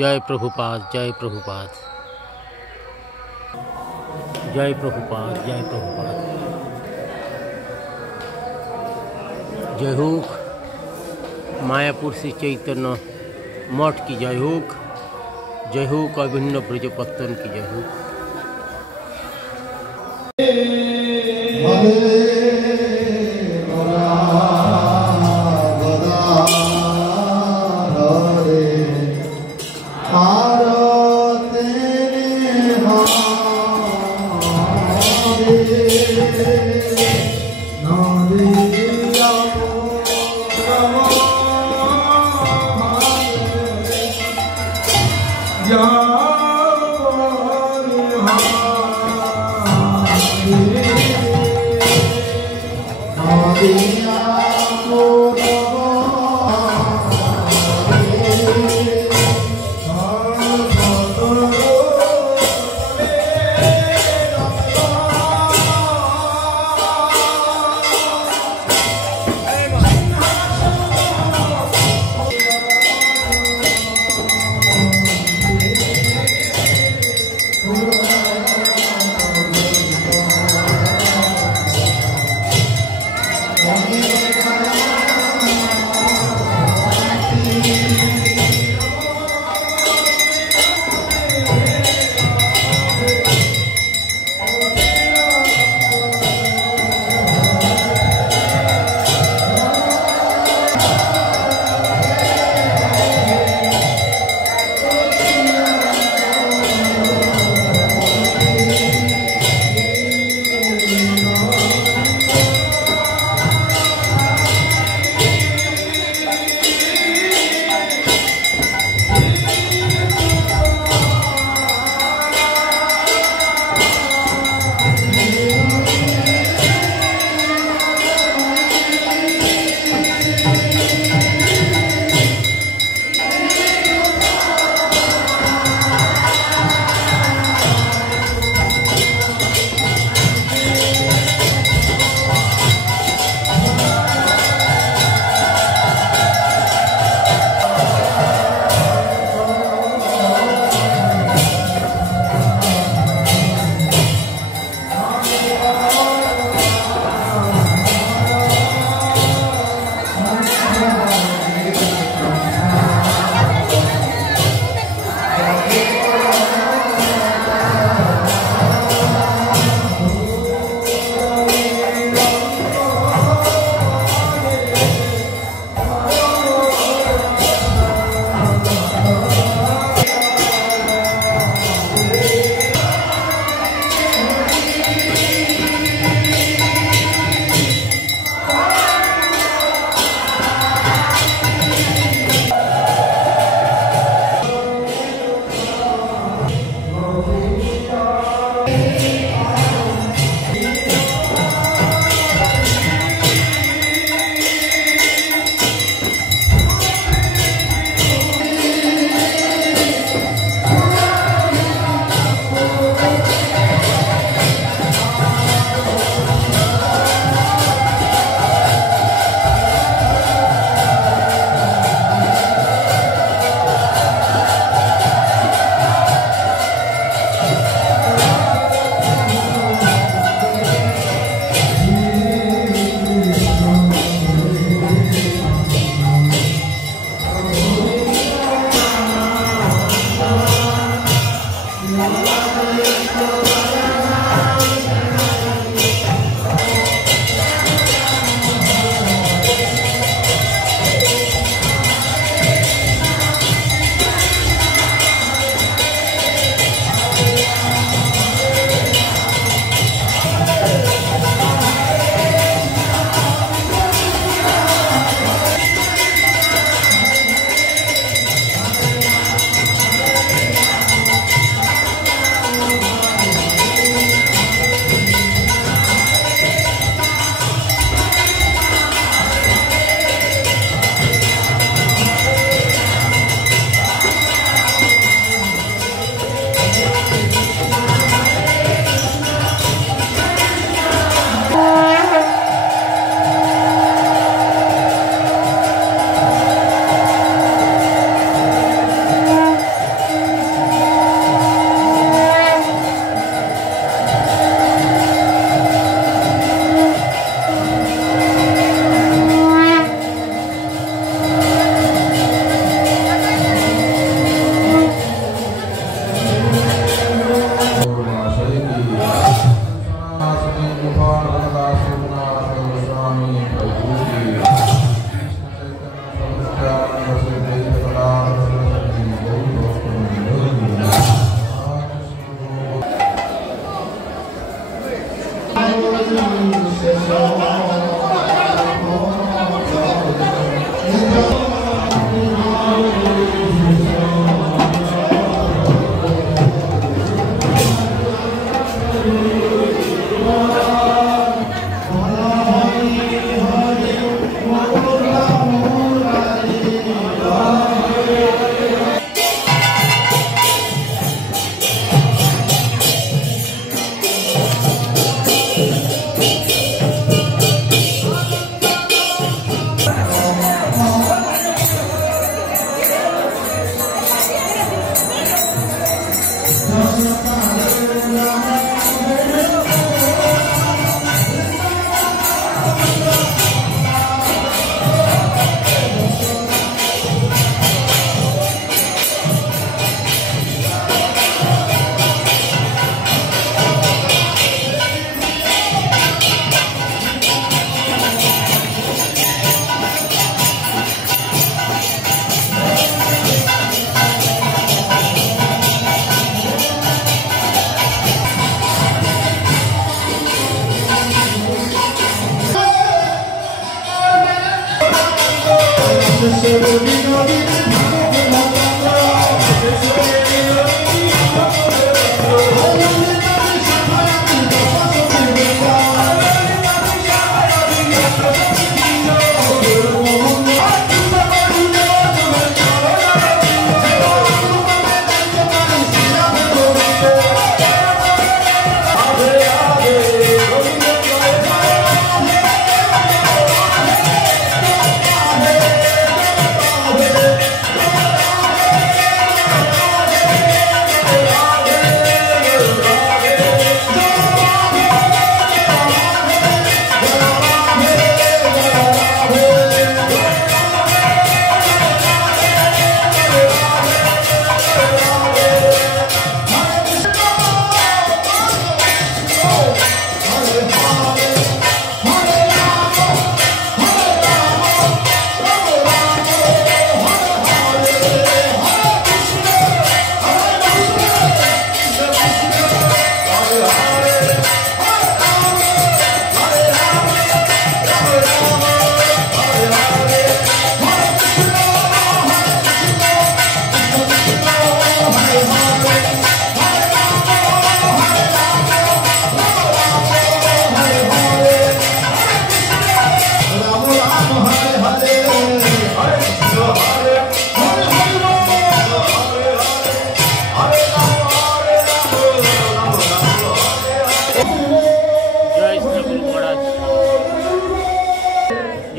जय प्रभुपाद, जय प्रभुपाद, जय प्रभुपाद, जय प्रभुपाद। जय हो मायापुर श्री चैतन्य मठ की जय हो, जय हो अभिन्न ब्रजपत्तन की जय हो।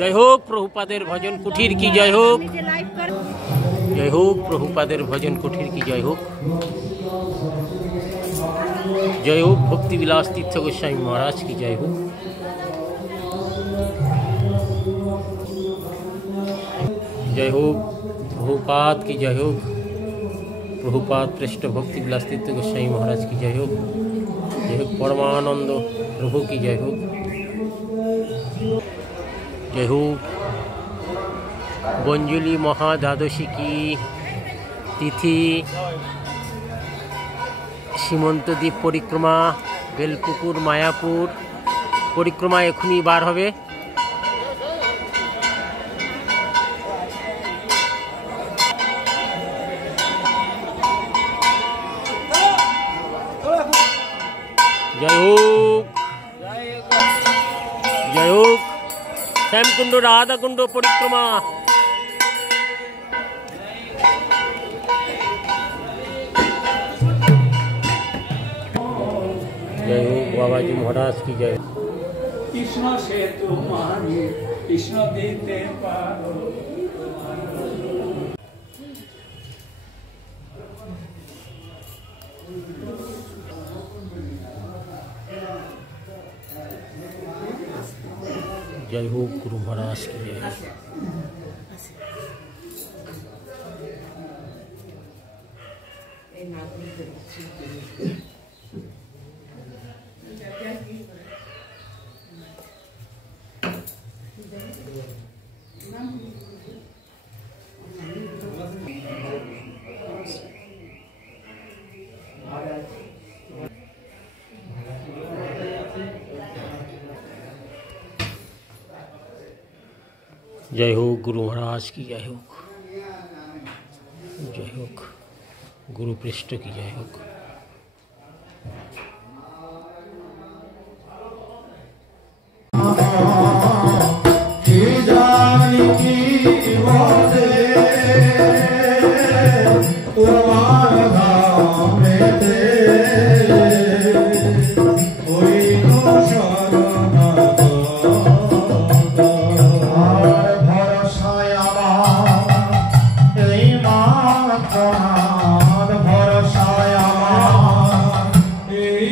जय हो प्रभुपादेर भजन कुटीर की जय हो, जय हो प्रभुपादेर भजन कुटीर की जय हो, जय हो भक्ति विलास तीर्थ गोस्वामी महाराज की जय हो, जय हो प्रभुपाद की जय हो, प्रभुपाद पृष्ठ भक्ति विलास तीर्थ गोस्वामी महाराज की जय हो, जय हो परमानंद प्रभु की जय हो, जय हो बंजुली महाद्वादशी की तिथि सीमंतद्वीप परिक्रमा बेलपुकुर मायापुर परिक्रमा एखुनी बार होबे। जय हो जय हो श्यामकुंड राधा कुंड परिक्रमा। जय हो बाबाजी महाराज की जय। कृष्ण से तुम्हारी कृष्ण देते पारो। जय हो गुरु महाराज की जय। जय हो गुरु महाराज की जय हो, जय हो गुरु पृष्ठ की जय हो। এই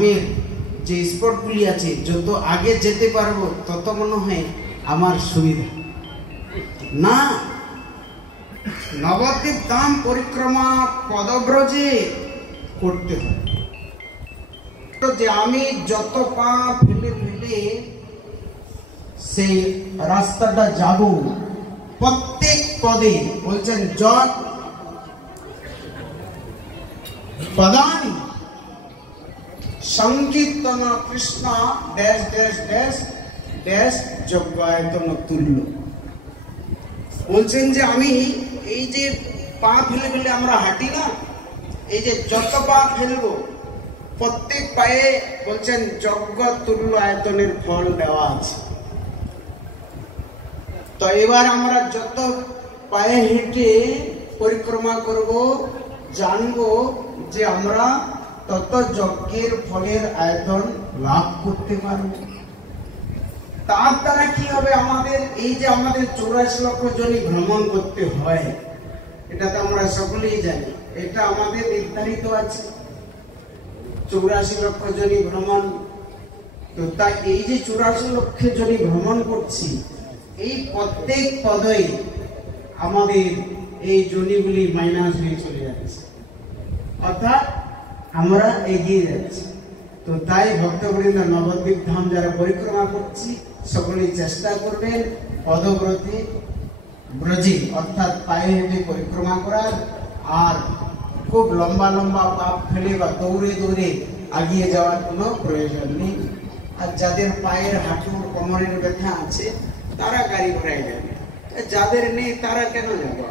আমি যে স্পটগুলি আছে যত আগে যেতে পারবো তত মনে হয় আমার সুবিধা না। নবদ্বীপ ধাম পরিক্রমা পদব্রজে করতে হয়, যে আমি যত পা ফেলে ফেলে সেই রাস্তাটা যাব, প্রত্যেক পদে বলছেন যত পদানি সংকীর্তন Krishna dash dash dash dash যজ্ঞায়তন তুল্য। বলছেন যে আমি এই যে পা ফেলে ফেলে আমরা হাঁটি না, এই যে যত পা ফেলবো প্রত্যেক পায়ে বলছেন যজ্ঞ তুল্য আয়তনের ফল দেওয়া আছে। তো এবার আমরা যত পায়ে হেঁটে পরিক্রমা করব জানবো যে আমরা তত যজ্ঞের ফলের আয়তন লাভ করতে পারব। তার দ্বারা কি হবে, আমাদের এই যে আমাদের 84 লক্ষ জনি ভ্রমণ করতে হয়, এটা তো আমরা সকলেই জানি, এটা আমাদের নির্ধারিত আছে 84 লক্ষ জনি ভ্রমণ। তো তাই এই যে 84 লক্ষ জনি ভ্রমণ করছি, এই প্রত্যেক পদই আমাদের এই জনিগুলি মাইনাস হয়ে চলে যাচ্ছে, অর্থাৎ আমরা এগিয়ে যাচ্ছি। তো তাই ভক্তবৃন্দ নবদ্বীপ ধাম যারা পরিক্রমা করছি সকলেই চেষ্টা করবেন পদব্রতে ব্রজে অর্থাৎ পায়ে হেঁটে পরিক্রমা করার, আর খুব লম্বা লম্বা পাপ ফেলে বা দৌড়ে দৌড়ে এগিয়ে যাওয়ার কোনো প্রয়োজন নেই। আর যাদের পায়ের হাঁটুর কোমরের ব্যথা আছে তারা গাড়ি ঘোড়ায় যাবে, যাদের নেই তারা কেন যাবে।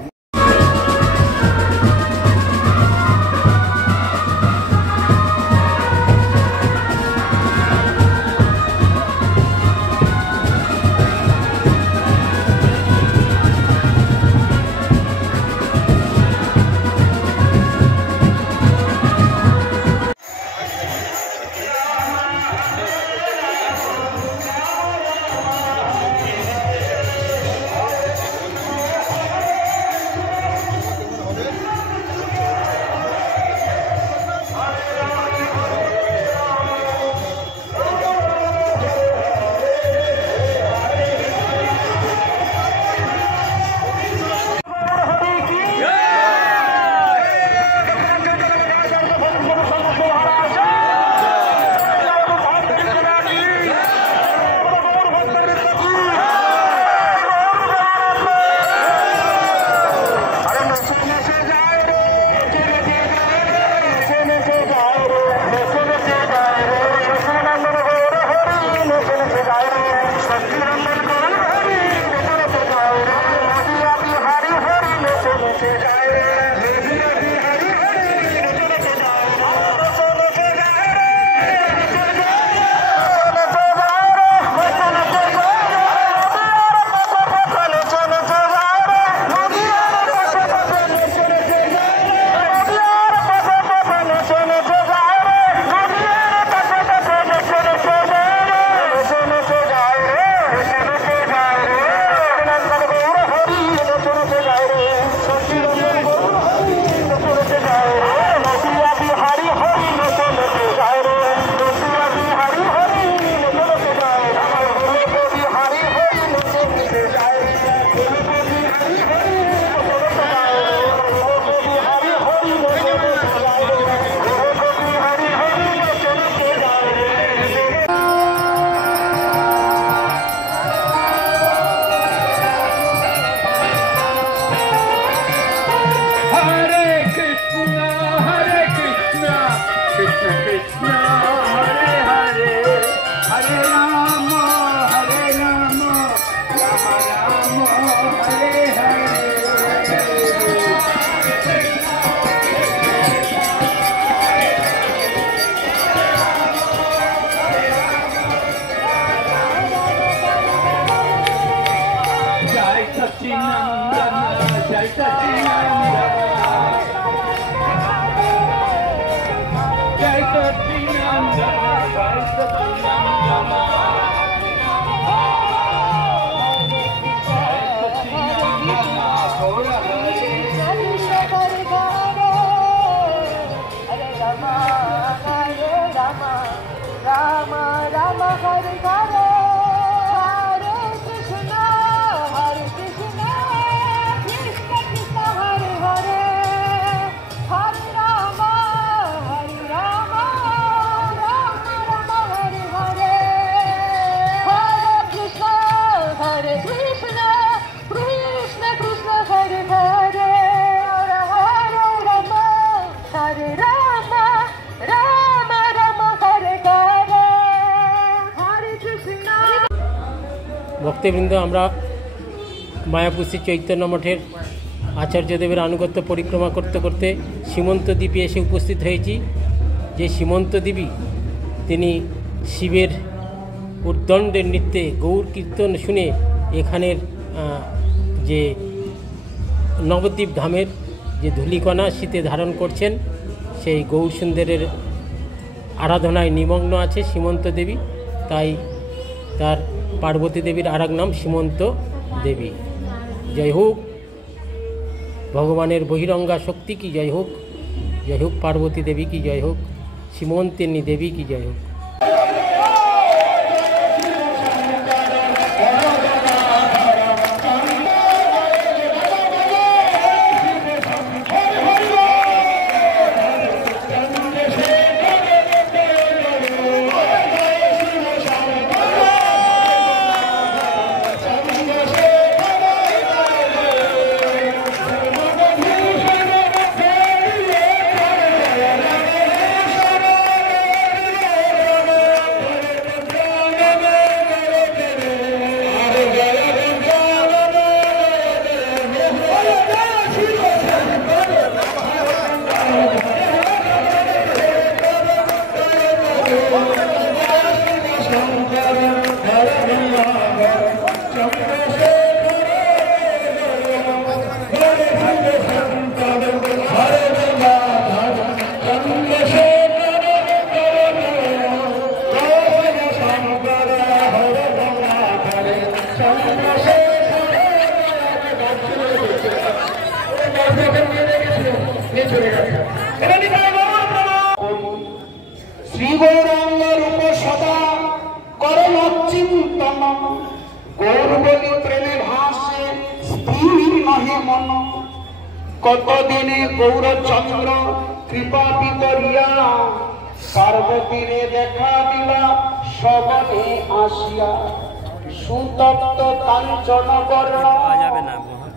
ভক্তবৃন্দ, আমরা মায়াপুর শ্রী চৈতন্য মঠের আচার্যদেবের আনুগত্য পরিক্রমা করতে করতে সীমন্ত দ্বীপে এসে উপস্থিত হয়েছি। যে সীমন্ত দেবী তিনি শিবের উদ্দণ্ডের নৃত্যে গৌর কীর্তন শুনে এখানের যে নবদ্বীপ ধামের যে ধূলিকণা শীতে ধারণ করছেন, সেই গৌর সুন্দরের আরাধনায় নিমগ্ন আছে সীমন্ত দেবী। তাই তার পার্বতী দেবীর আরেক নাম সীমন্ত দেবী। জয় হোক ভগবানের বহিরঙ্গা শক্তি কি জয় হোক, জয় হোক পার্বতী দেবী কি জয় হোক, সীমন্তিনী দেবী কি জয় হোক। শ্রী গৌরাঙ্গ রূপ সদা করণ চিন্তন, গৌর বলি প্রেমে ভাসে স্থির নহে মন। কতদিনে গৌরচন্দ্র কৃপা করিয়া পার্বতীরে দেখা দিলা সবনে আসিয়া। সুতপ্ত কাঞ্চন বর্ণ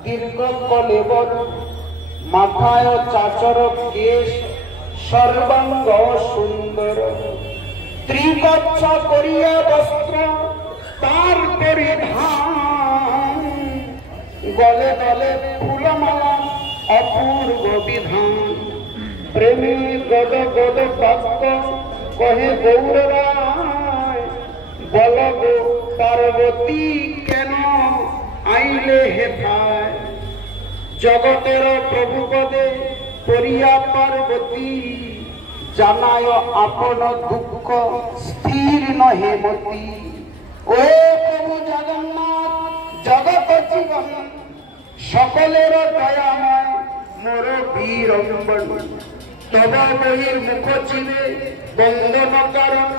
দীর্ঘ কলেবর, মাথায় চাচর কেশ সর্বাঙ্গ সুন্দর। ত্রিকচ্ছ করিয়া বস্ত্র তার পরিধান, গলে গলে ফুলমালা অপূর্ব বিধান। প্রেমী গদ গদ বাক্য কহে গৌররায়, বল গো পার্বতী কেন আইলে হেথায়। জগতের প্রভু পদে পরিয়া পার্বতী, জানায় আপন দুঃখ স্থির নহে মতি। ও প্রভু জগন্নাথ জগত জীবন, সকলের দয়াময় মোর বীরম্বন। তব বহির মুখ চিরে বন্দন কারণ,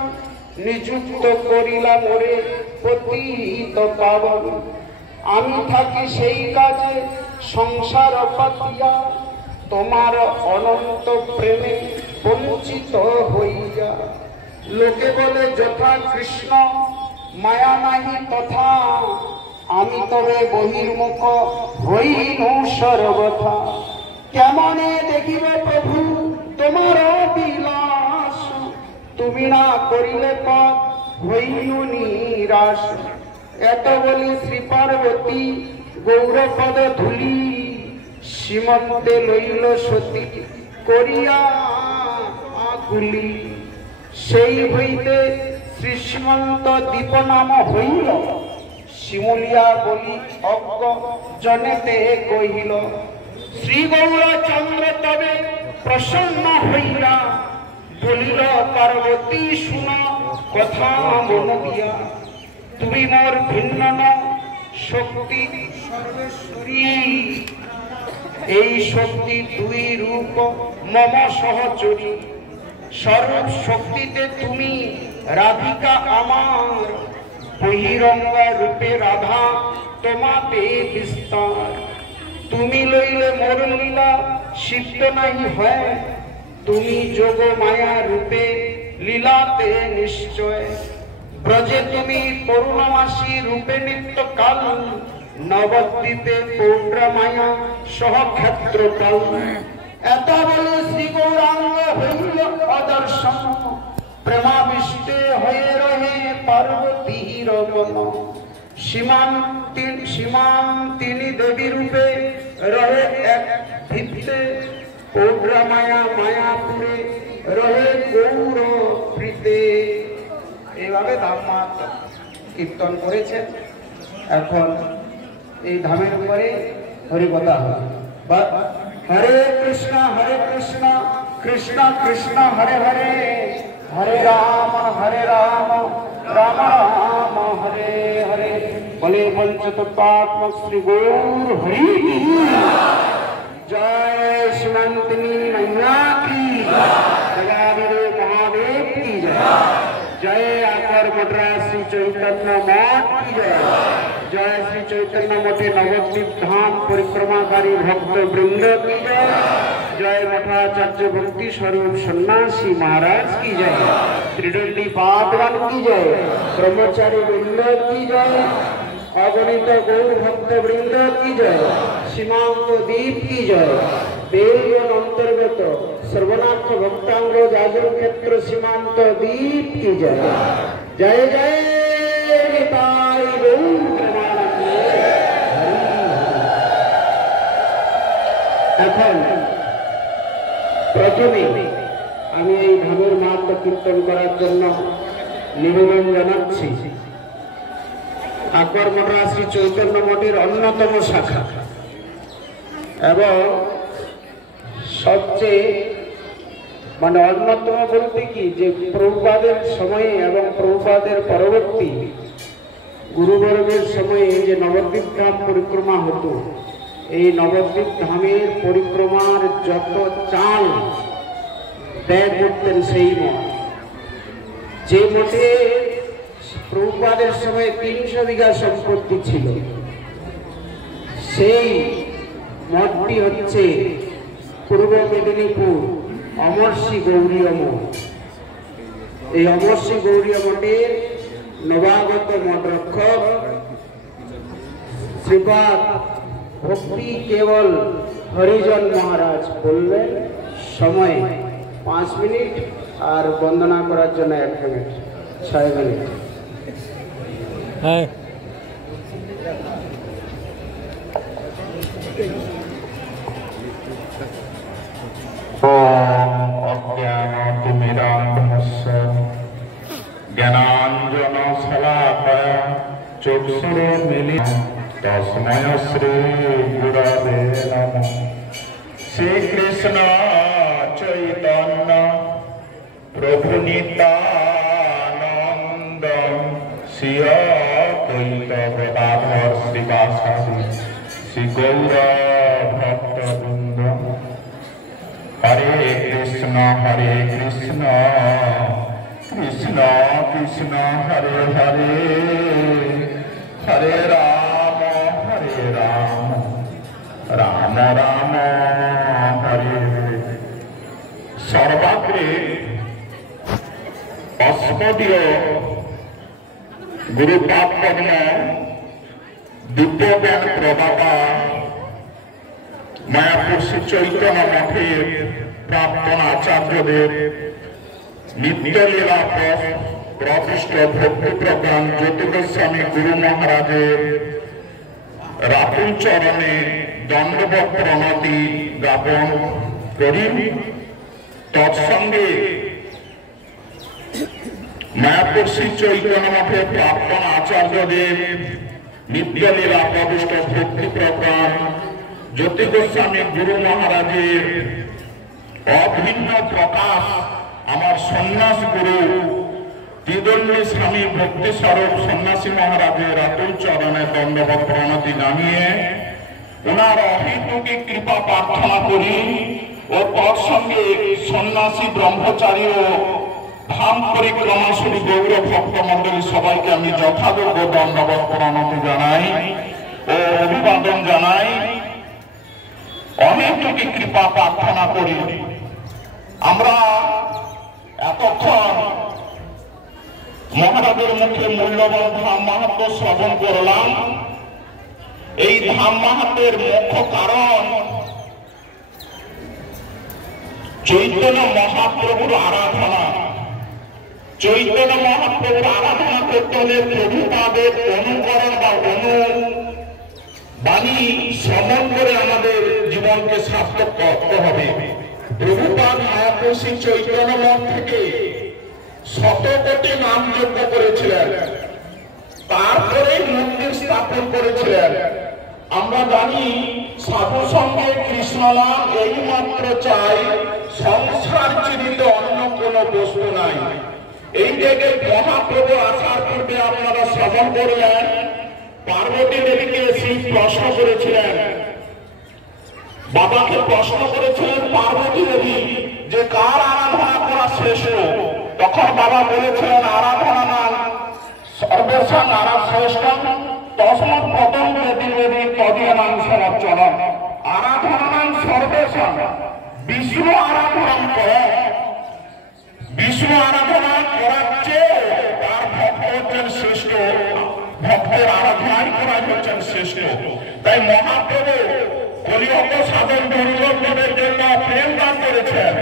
নিযুক্ত করিলা মোরে পতিত পাবন। আমি থাকি সেই কাজে সংসার পাতিয়া, তোমার অনন্ত প্রেমে বঞ্চিত হইয়া। লোকে বলে যথা কৃষ্ণ মায়া নাহি তথা, আমি তবে বহির্মুখ হইনু সর্বথা। কেমনে দেখিবে প্রভু তোমার বিলাস, তুমি না করিলে পথ হইনু নিরাশ। এত বলি শ্রী পার্বতী গৌরপদ ধুলি, সীমন্তে লইল সতী করিয়া আকুলি। সেই হইতে শ্রী সীমন্ত দ্বীপ নাম হইল, শিমুলিয়া বলি অজ্ঞ জনেতে কহিল। শ্রী গৌরচন্দ্র তবে প্রসন্ন হইয়া, বলিল পার্বতী শুন কথা মন দিয়া। তুমি মোর ভিন্ন শক্তি সর্বেশ্বরী, এই শক্তি দুই রূপ মম সহচরী। স্বরূপ শক্তিতে তুমি রাধিকা আমার, বহিরঙ্গা রূপে রাধা তোমাতে বিস্তার। তুমি লইলে মোর লীলা সিদ্ধ নাহি হয়, তুমি যোগ মায়া রূপে লীলাতে নিশ্চয়। ব্রজে তুমি পূর্ণমাসী রূপে নিত্য কাল, নবদ্বীপে পৌড্র মায়া সহ ক্ষেত্রপাল। এত বলে শ্রী গৌরাঙ্গ হইল অদর্শন, প্রেমাবিষ্টে হয়ে রহে পার্বতীর বন। সীমান্তিনী দেবী রূপে রহে এক ভিত্তে, পৌড্রা মায়া মায়াপুরে রহে গৌর প্রীতে। এইভাবে ধামা কীর্তন করেছেন। এখন এই ধামের উপরে হরিকথা হবে। হরে কৃষ্ণ কৃষ্ণ কৃষ্ণ হরে হরে, হরে রাম রাম রাম হরে হরে। বলে পঞ্চতত্ত্বাত্মক শ্রী গৌর হরি জয়। সীমান্তিনী मैया की जय, महादेव की जय। जय आकर मद्रास श्री चैतन्य मठ की जय। जय श्री चैतन्य मठे नवद्वीप धाम परिक्रमाकारी भक्त वृंद की जय। जय मठाचार्य भक्ति स्वरूप सन्यासी महाराज की जय। त्रिदंडी पादवान की जय। ब्रह्मचारी वृंद की जय। अगणित गौर भक्त वृंद की जय। सीमांत दीप की जय। देवगण अंतर्गत सर्वनाथ भक्तांग जागर क्षेत्र सीमांत दीप की जय। जय जय निताई गौर प्रेमानंद। এখন প্রথমে আমি এই ধামের মাহাত্ম্য কীর্তন করার জন্য নিবেদন জানাচ্ছি আকবর মদ্রাস শ্রী চৈতন্য মঠের অন্যতম শাখা এবং সবচেয়ে অন্যতম বলতে কি যে প্রভুপাদের সময়ে এবং প্রভুপাদের পরবর্তী গুরুবর্গের সময়ে যে নবদ্বীপ ধাম পরিক্রমা হতো, এই নবদ্বীপ ধামের পরিক্রমার যত চাল ব্যয় করতেন সেই মঠ, যে মঠে প্রভুপাদের সময় 300 বিঘা সম্পত্তি ছিল, সেই মঠটি হচ্ছে পূর্ব মেদিনীপুর অমরশ্রী গৌরীয় মঠ। এই অমরশ্রী গৌরীয় মঠের নবাগত মঠরক্ষক শ্রীপাদ ভক্তি কেবল হরিজন মহারাজ বলবেন। সময় 5 মিনিট আর বন্দনা করার জন্য 1 মিনিট, 6 মিনিট। হ্যাঁ, জ্ঞানাঞ্জন শলাকায়া চক্ষুর্মিলিতং তস্মৈ শ্রী গুরবে নমঃ। শ্রীকৃষ্ণ চৈতন্য প্রভু নিত্যানন্দ শ্রী অদ্বৈত গদাধর শ্রীবাসাদি শ্রী গৌর ভক্তবৃন্দ। হরে কৃষ্ণ কৃষ্ণ কৃষ্ণ হরে হরে, হরে রাম রাম রাম হরে হরে। সর্বাগ্রে অস্মদীয় গুরুপাদ পদ্ম দিব্যজ্ঞান প্রদাতা মায়াপুর শ্রী চৈতন্য মঠের প্রাক্তন আচার্যদের নিত্যলীলা প্রতিষ্ঠ ভক্তি প্রধান জ্যোতি গোস্বামী গুরু মহারাজের রাতুল চরণে দণ্ডবত প্রণতি জ্ঞাপন করি। তৎসঙ্গে মায়াপুর শ্রী চৈতন্য মঠের প্রাক্তন আচার্যদের নিত্যলীলা প্রতিষ্ঠ ভক্তি প্রধান জ্যোতি গোস্বামী গুরু মহারাজের অভিন্ন প্রকাশ আমার সন্ন্যাস গুরু ত্রিদণ্ডী স্বামী ভক্তি স্বরূপ সন্ন্যাসী মহারাজের আতুল চরণে দণ্ডবত প্রণতি জানিয়ে ওনার অহেতুকী কৃপা প্রার্থনা করি ও তৎসঙ্গে সন্ন্যাসী ব্রহ্মচারী ও ধাম পরিক্রমা শুরু গৌর ভক্ত মন্ডলী সবাইকে আমি যথাযোগ্য দণ্ডবত প্রণতি জানাই ও অভিবাদন জানাই, অহেতুকী কৃপা প্রার্থনা করি। আমরা এতক্ষণ মহারাজের মুখে মূল্যবান ধাম মাহাত্ম্য শ্রবণ করলাম। এই ধাম মাহাত্ম্যের মুখ্য কারণ চৈতন্য মহাপ্রভুর আরাধনা। চৈতন্য মহাপ্রভুর আরাধনা করতে হলে প্রভুপাদের অনুকরণ বা বাণী শ্রবণ করে আমাদের জীবনকে সার্থক করতে হবে। প্রভুপাদ মহাপুরুষ চৈতন্য মঠ থেকে 100 কোটি নাম যজ্ঞ করেছিলেন, তারপরে মন্দির স্থাপন করেছিলেন। আমরা জানি সাধু সঙ্গে কৃষ্ণলাভ এই মাত্র চাই, সংসার চিহ্নিত অন্য কোনো বস্তু নাই। এই জায়গায় মহাপ্রভু আসার পূর্বে আপনারা শ্রবণ করলেন, পার্বতী দেবীকে শিব প্রশ্ন করেছিলেন, বাবাকে প্রশ্ন করেছিলেন পার্বতী দেবী যে কার আরাধনা করা শ্রেষ্ঠ। তখন বাবা বলেছিলেন আরাধনা নাম সর্বেশাং শ্রেষ্ঠ তসমৎ পদম দেবী তদীয়ানাং সরচরণ। আরাধনা নাম সর্বেশাং, বিষ্ণু আরাধনা করে, বিষ্ণু আরাধনা করার চেয়ে তার ভক্ত হচ্ছেন শ্রেষ্ঠ, ভক্তের আরাধনাই করা হচ্ছেন শ্রেষ্ঠ। তাই মহাপ্রভু কলিযুগ সাধন দুর্লভদের জন্য প্রেম দান করেছেন,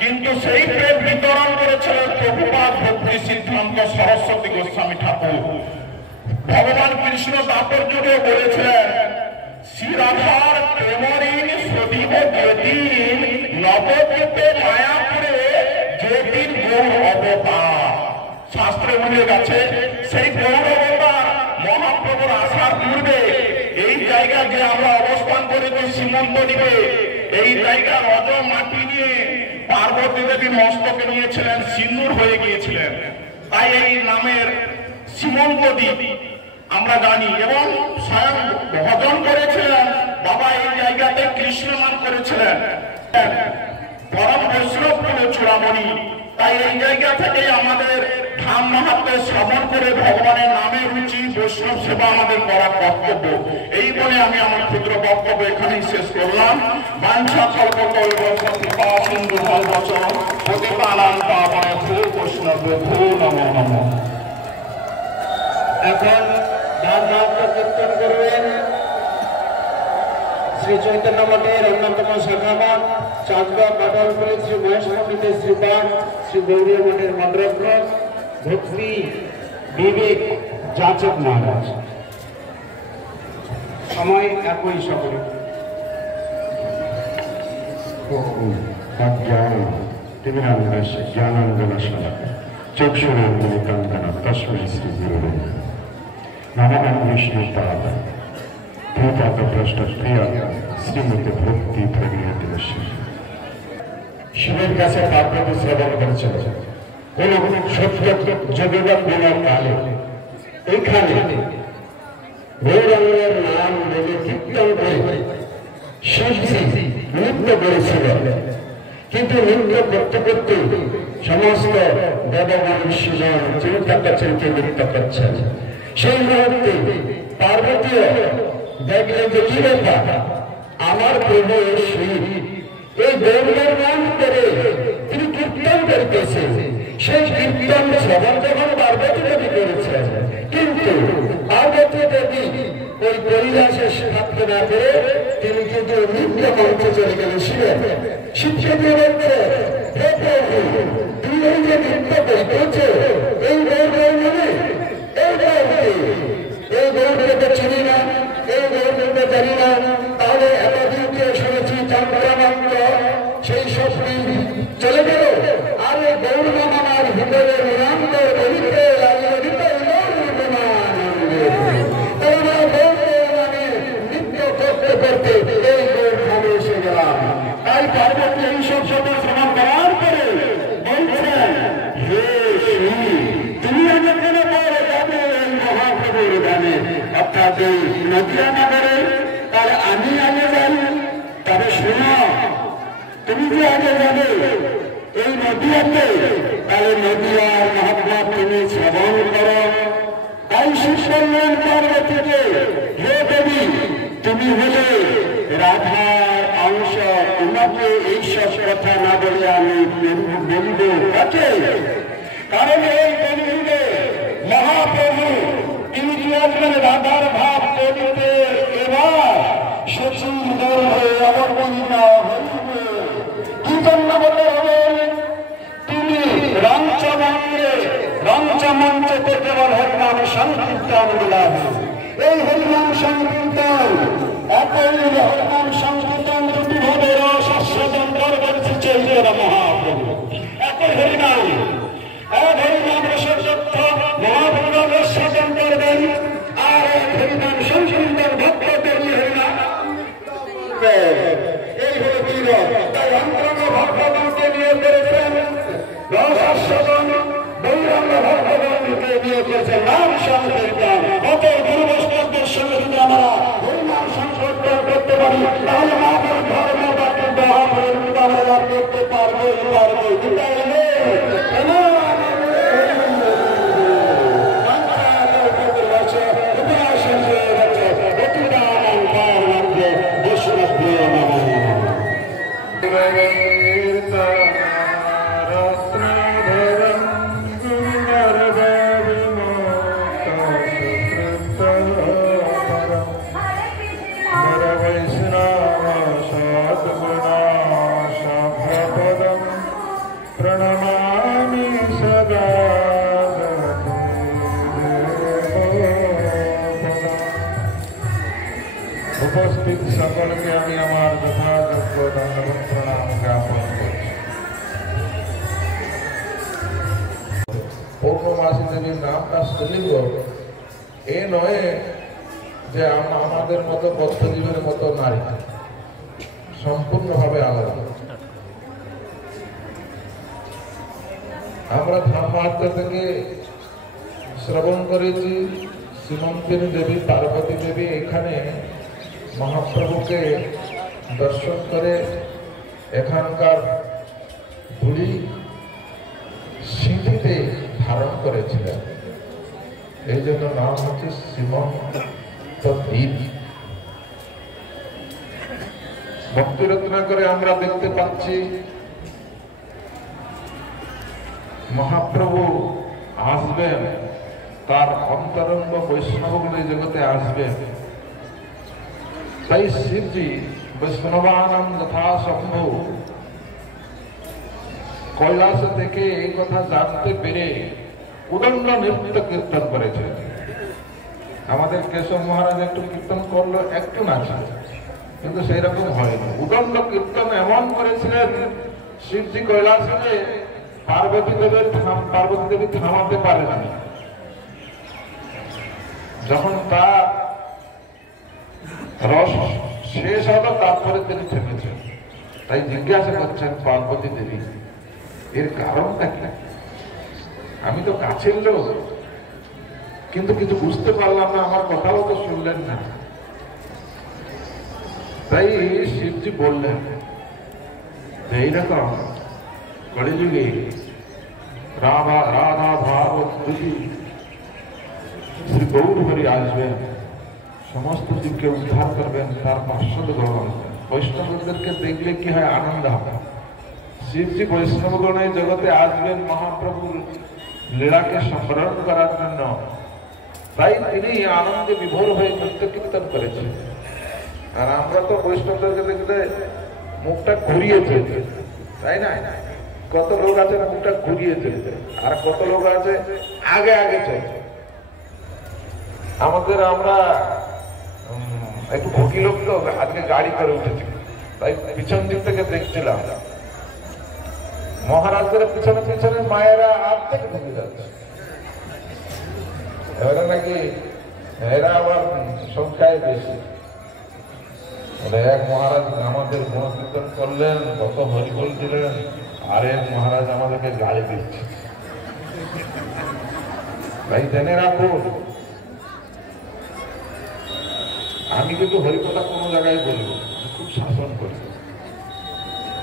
কিন্তু সেই প্রেম বিতরণ করেছিলেন প্রভুপাদ ভক্তি সিদ্ধান্ত সরস্বতী গোস্বামী ঠাকুর। ভগবান কৃষ্ণ দাপর যুগে বলেছিলেন শ্রীরাধার প্রেমঋণ সদীব যেদিন নবদ্বীপে মায়াপুরে যেদিন গৌর অবতার। শাস্ত্রে উল্লেখ আছে সেই গৌর অবতার মহাপ্রভুর আসার পূর্বে এই জায়গা যে আমরা অবস্থান করেছি সীমন্ত দ্বীপে, এই জায়গা রজ মাটি নিয়ে পার্বতী দেবী মস্তকে নিয়েছিলেন, সিন্দুর হয়ে গিয়েছিলেন, তাই এই নামের সীমন্ত দ্বীপ আমরা জানি। এবং স্বয়ং ভজন করেছিলেন বাবা এই জায়গাতে কৃষ্ণ নাম করেছিলেন, পরম বৈষ্ণব কোন চূড়ামণি। তাই এই জায়গা থেকে আমাদের ধাম মাহাত্ম্য শ্রবণ করে ভগবানের নামে রুচি বৈষ্ণব সেবা আমাদের করা কর্তব্য। এই বলে আমি আমার ক্ষুদ্র বক্তব্য এখানেই শেষ করলাম। বাঞ্ছা কল্পকল্প কৃপা সিন্ধু ভবচর পতিতানাং পাবনে ভূ বৈষ্ণব ভূ নমো নমঃ। এখন ধাম মাহাত্ম্য কীর্তন করবেন শ্রী চৈতন্য মঠের অন্যতম শাখা মঠ চাঁদগাঁও কাটালপুরে শ্রী মহেশ পণ্ডিতের শ্রীপাদ শ্রী গৌরীয় মঠের মন্ত্রজ্ঞ ভক্তি বিবেক যাচক মহারাজ। সময় একই সকলে। চক্ষুরাঙ্গলিকাঙ্কনা তস্मै শ্রী গুরুবে নমঃ। বিষ্ণুপাদ ভূপাত ভ্রষ্ট প্রিয়া শ্রীমতী ভক্তি প্রগীয়তে শিবের কাছে পার্বতী শ্রবণ করেছিল কোন সত্য যদুবন বিনা কালে। এইখানে গৌরাঙ্গের নাম বলে কীর্তন করে শিবজি নৃত্য করেছিল, কিন্তু নৃত্য করতে করতে সমস্ত দেবমনুষ্যজন চিন্তা করছেন কে নৃত্য করছেন। সেই মুহূর্তে পার্বতীও দেখলেন যে কি ব্যাপার, আমার প্রভু শিব এই গৌরের নাম করে তিনি কীর্তন করতেছে। সেই কীর্তন শ্রবণ যখন পার্বতী দেবী করেছেন, কিন্তু পার্বতী দেবী ওই কৈলাসের থাকতে না করে তিনি কিন্তু নৃত্য মঞ্চে চলে গেলেন শিবের। শিবকে দিয়ে বলছে হে প্রভু তুমি এই যে নৃত্য করতেছ এই গৌর মানে এই গৌরকে, এই গৌরকে চিনি না, এই গৌরকে জানি না, তাহলে এতদিনকে শুনেছি চন্দ্রানন্দ সেই শক্তি চলে গেল, আর এই গৌর মামার ভিতরে নিরান্ত গরিতে লাগিয়ে দিতে নৃত্য করতে করতে এই গৌর ধামে এসে গেলাম। তাই পার্বতী এই সব শব্দ শ্রবণ করার পরে বলছেন হে শিব তুমি আমাকে কেন পরে যাবে এই মহাপ্রভুর গানে, অর্থাৎ এই নদিয়া নগরে, তাহলে আমি আগে যাই। তবে শোনো তুমি যে আগে যাবে এই নদিয়াতে, তাহলে নদিয়ার মহাত্মা তুমি শ্রবণ করো। তাই শিষ্যের পার্বতীকে হে দেবী তুমি হলে রাধার অংশ, তোমাকে এইসব কথা না বলে আমি বলিব কাকে? কারণ এই কলিযুগে মহাপ্রভু তিনি কি আসবেন রাধার ভাব করিতে, এবার সচিব হয়ে অবর্বনীতা হইবে। কি জন্য বলে হবেন তিনি রামচন্দ্রে নয়, একই হরিনাম সংকীর্তন দুটি ভাবে রসাস্বাদন করবেন শ্রী চৈতন্য মহাপ্রভু। একই হরিনাম, এক হরিনাম রসযুক্ত মহাপ্রভু রসাস্বাদন করবেন, আর এক হরিনাম সংকীর্তন ভক্তদের হরিনাম। এই হলো বিরোধ। তাই অন্তরঙ্গ ভক্তগণকে নিয়ে করেছেন রসাস্বাদন, বৈরঙ্গ ভক্তগণকে নিয়ে করেছেন নাম সংকীর্তন। অতএব গুরু বৈষ্ণবদের সঙ্গে যদি আমরা হরিনাম সংকীর্তন করতে পারি, তাহলে আমাদের ধর্ম বা কিন্তু আমরা লাভ করতে পারবোই পারবো। উপস্থিত সকলকে আমি আমার যথাযোগ্য দণ্ডবত প্রণাম জ্ঞাপন করছি। পূর্ণমাসী দেবীর নামটা শুনিব এ নয় যে আমাদের মতো বদ্ধজীবের মতো নারী, সম্পূর্ণভাবে আলাদা। আমরা ধর্মার্থ থেকে শ্রবণ করেছি শ্রীমন্তিনী দেবী, পার্বতী দেবী এখানে মহাপ্রভুকে দর্শন করে এখানকার ধুলি সিঁথিতে ধারণ করেছিলেন, এই জন্য নাম হচ্ছে শ্রীমন্ত দ্বীপ। ভক্তিরত্নাকরে আমরা দেখতে পাচ্ছি মহাপ্রভু আসবেন, তার অন্তরঙ্গ বৈষ্ণবগুলো এই জগতে আসবেন। তাই শিবজি বৈষ্ণবানাম যথাসম্ভব কৈলাস থেকে এই কথা জানতে পেরে উদণ্ড নৃত্য কীর্তন করেছেন। আমাদের কেশব মহারাজ একটু কীর্তন করলো, একটু নাচল, কিন্তু সেই রকম হয়নি। উদণ্ড কীর্তন এমন করেছিলেন শিবজি কৈলাসে, পার্বতী দেবী থামাতে পারেননি। যখন তার রস শেষ হলো তারপরে তিনি থেমেছেন। তাই জিজ্ঞাসা করছেন পার্বতী দেবী, এর কারণটা কি? আমি তো কাছের লোক, কিন্তু কিছু বুঝতে পারলাম না, আমার কথাও তো শুনলেন না। তাই শিবজি বললেন এইরকম কলিযুগে রাধা ভাগবত দুটি শ্রী গৌর হরি আসবেন, সমস্ত জীবকে উদ্ধার করবেন, তার পার্শ্বদ গ্রহণ। বৈষ্ণবদেরকে দেখলে কি হয়, আনন্দ হবে। শিবজি বৈষ্ণবগণে জগতে আসবেন মহাপ্রভুর লীলাকে সম্বরণ করার জন্য। তাই তিনি আনন্দে বিভোর হয়ে নৃত্য কীর্তন করেছেন। আর আমরা তো বৈষ্ণবদেরকে দেখলে মুখটা ঘুরিয়ে চলছে, তাই না? কত লোক আছে মুখটা ঘুরিয়ে চলছে, আর কত লোক আছে আগে আগে চলছে। আমরা একটু ভোগী লোক তো, আজকে গাড়ি করে উঠেছি, তাই পিছন দিক থেকে দেখছিলাম মহারাজদের পিছনে পিছনে মায়েরা আর্ধেক ঢুকে যাচ্ছে। এবারে নাকি এরা আবার সংখ্যায় বেশি। এক মহারাজ আমাদের গুণকীর্তন করলেন, কত হরিবল দিলেন, আর এক মহারাজ আমাদেরকে গালি দিচ্ছে। তাই জেনে রাখুন, আমি কিন্তু হরিকথা কোনো জায়গায় বলবো, খুব শাসন করি,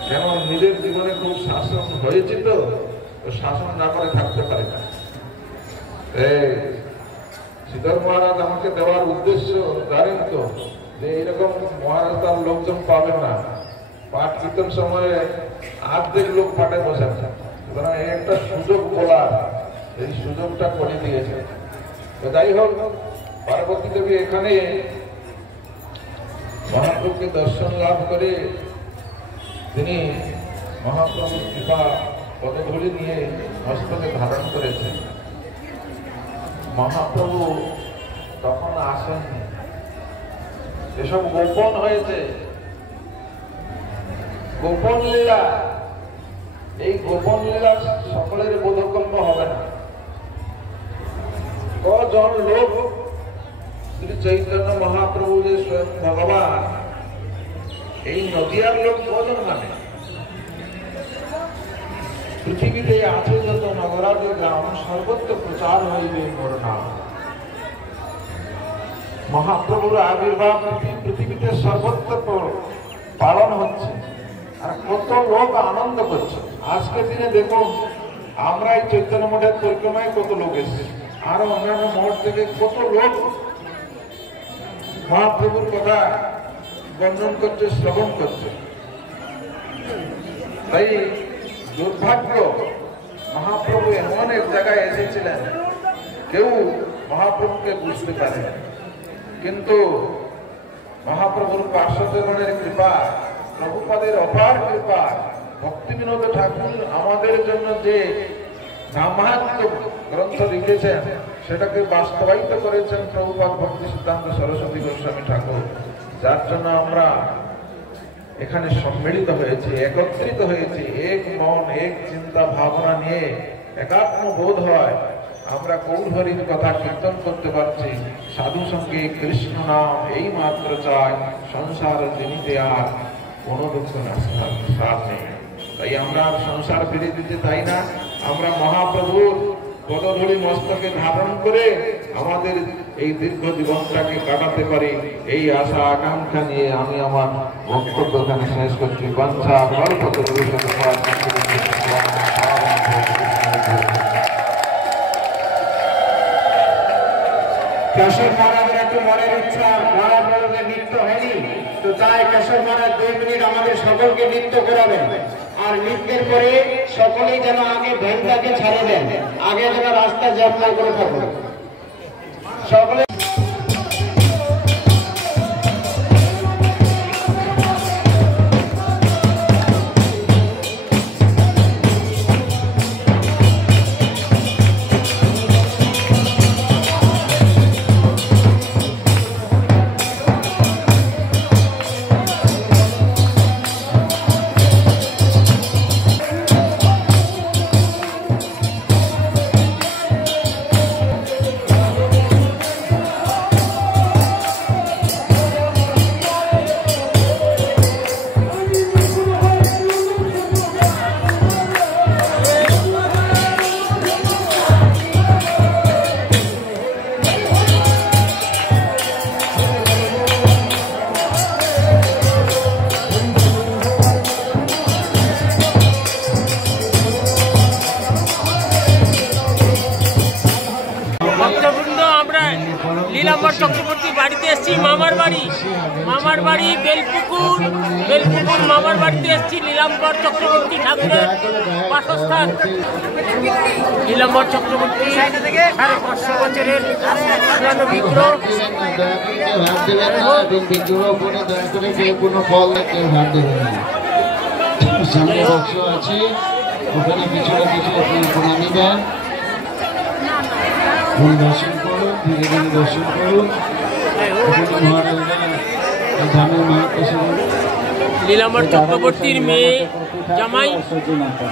কেন নিজের জীবনে খুব শাসন হয়েছে, তো শাসন না করে থাকতে পারে না। শ্রীধর মহারাজ আমাকে দেওয়ার উদ্দেশ্য জানেন তো, যে এইরকম মহারাজ তার লোকজন পাবেন না। পাঠ কীর্তন সময়ে আর্ধেক লোক পাঠে বসে আছে, সুতরাং এই একটা সুযোগ বলার, এই সুযোগটা করে দিয়েছে। তো যাই হোক, পার্বতী দেবী এখানে মহাপ্রভুকে দর্শন লাভ করে তিনি মহাপ্রভুর কৃপা পদধূলি নিয়ে মস্তকে ধারণ করেছেন। মহাপ্রভু তখন আসেননি, এসব গোপন হয়েছে, গোপন লীলা। এই গোপন লীলা সকলের বোধগম্য হবে না। কজন লোক শ্রী চৈতন্য মহাপ্রভু যে স্বয়ং ভগবান, এই নদিয়ার লোক কজন মানে? পৃথিবীতে আছে যত নগরাদি গ্রাম, সর্বত্র প্রচার হইবে মোর নাম। মহাপ্রভুর আবির্ভাব পৃথিবীতে সর্বত্র পালন হচ্ছে, আর কত লোক আনন্দ করছে। আজকে দিনে দেখুন, আমরা এই চৈতন্য মঠের পরিক্রমায় কত লোক এসেছে, আরো অন্যান্য মঠ থেকে কত লোক মহাপ্রভুর কথা বর্ণন করছে, শ্রবণ করছে। তাই দুর্ভাগ্য, মহাপ্রভু এমন এক জায়গায় এসেছিলেন, কেউ মহাপ্রভুকে বুঝতে পারে, কিন্তু মহাপ্রভুর পার্শ্বদেবনের কৃপা, প্রভুপাদের অপার কৃপা, ভক্তিবিনোদ ঠাকুর আমাদের জন্য যে নামাত্ম গ্রন্থ লিখেছেন, সেটাকে বাস্তবায়িত করেছেন প্রভুপাদ ভক্তি সিদ্ধান্ত সরস্বতী গোস্বামী ঠাকুর, যার জন্য আমরা এখানে সম্মিলিত হয়েছে, একত্রিত হয়েছে, এক মন এক চিন্তা ভাবনা নিয়ে একাত্ম বোধ হয়। আমরা গৌরহরির কথা কীর্তন করতে পারছি, সাধু সঙ্গে কৃষ্ণ নাম এই মাত্র চাই, সংসার জিনিতে আর কোন দুঃখ সার নেই। তাই আমরা সংসার ফিরে দিতে চাই না, আমরা মহাপ্রভুর পদধূলি মস্তকে ধারণ করে আমাদের এই দীর্ঘ জীবনটাকে কাটাতে পারি, এই আশা আকাঙ্ক্ষা নিয়ে আমি আমার বক্তব্য এখানে শেষ করছি। বাঞ্ছা কেশব মহারাজের একটু মনের ইচ্ছা, মহাপ্রভুদের নৃত্য হয়নি, তো তাই কেশব মহারাজ 2 মিনিট আমাদের সকলকে নৃত্য করাবেন। আর নৃত্যের পরে সকলেই যেন আগে ভ্যানটাকে ছাড়ে দেন, আগে যেন রাস্তা জ্যাম না করে থাকুন সকলে। নীলাম্বর চক্রবর্তী বাড়িতে এসেছি, মামার বাড়ি বেলপুকুর মামার বাড়িতে এসেছি। নীলাম্বর চক্রবর্তী ঠাকুরের বাসস্থান। নীলাম্বর চক্রবর্তী 550 বছরের পুরানো বিগ্রহ। বিগ্রহ করে দয়া করে কেউ কোনো ফল কেউ হাত দেবেন না। সামনে বক্স আছে, ওখানে পিছনে প্রণামী দেন, দর্শন করুন, ধীরে ধীরে দর্শন করুন। নীলাম্বর চক্রবর্তীর মেয়ে জামাই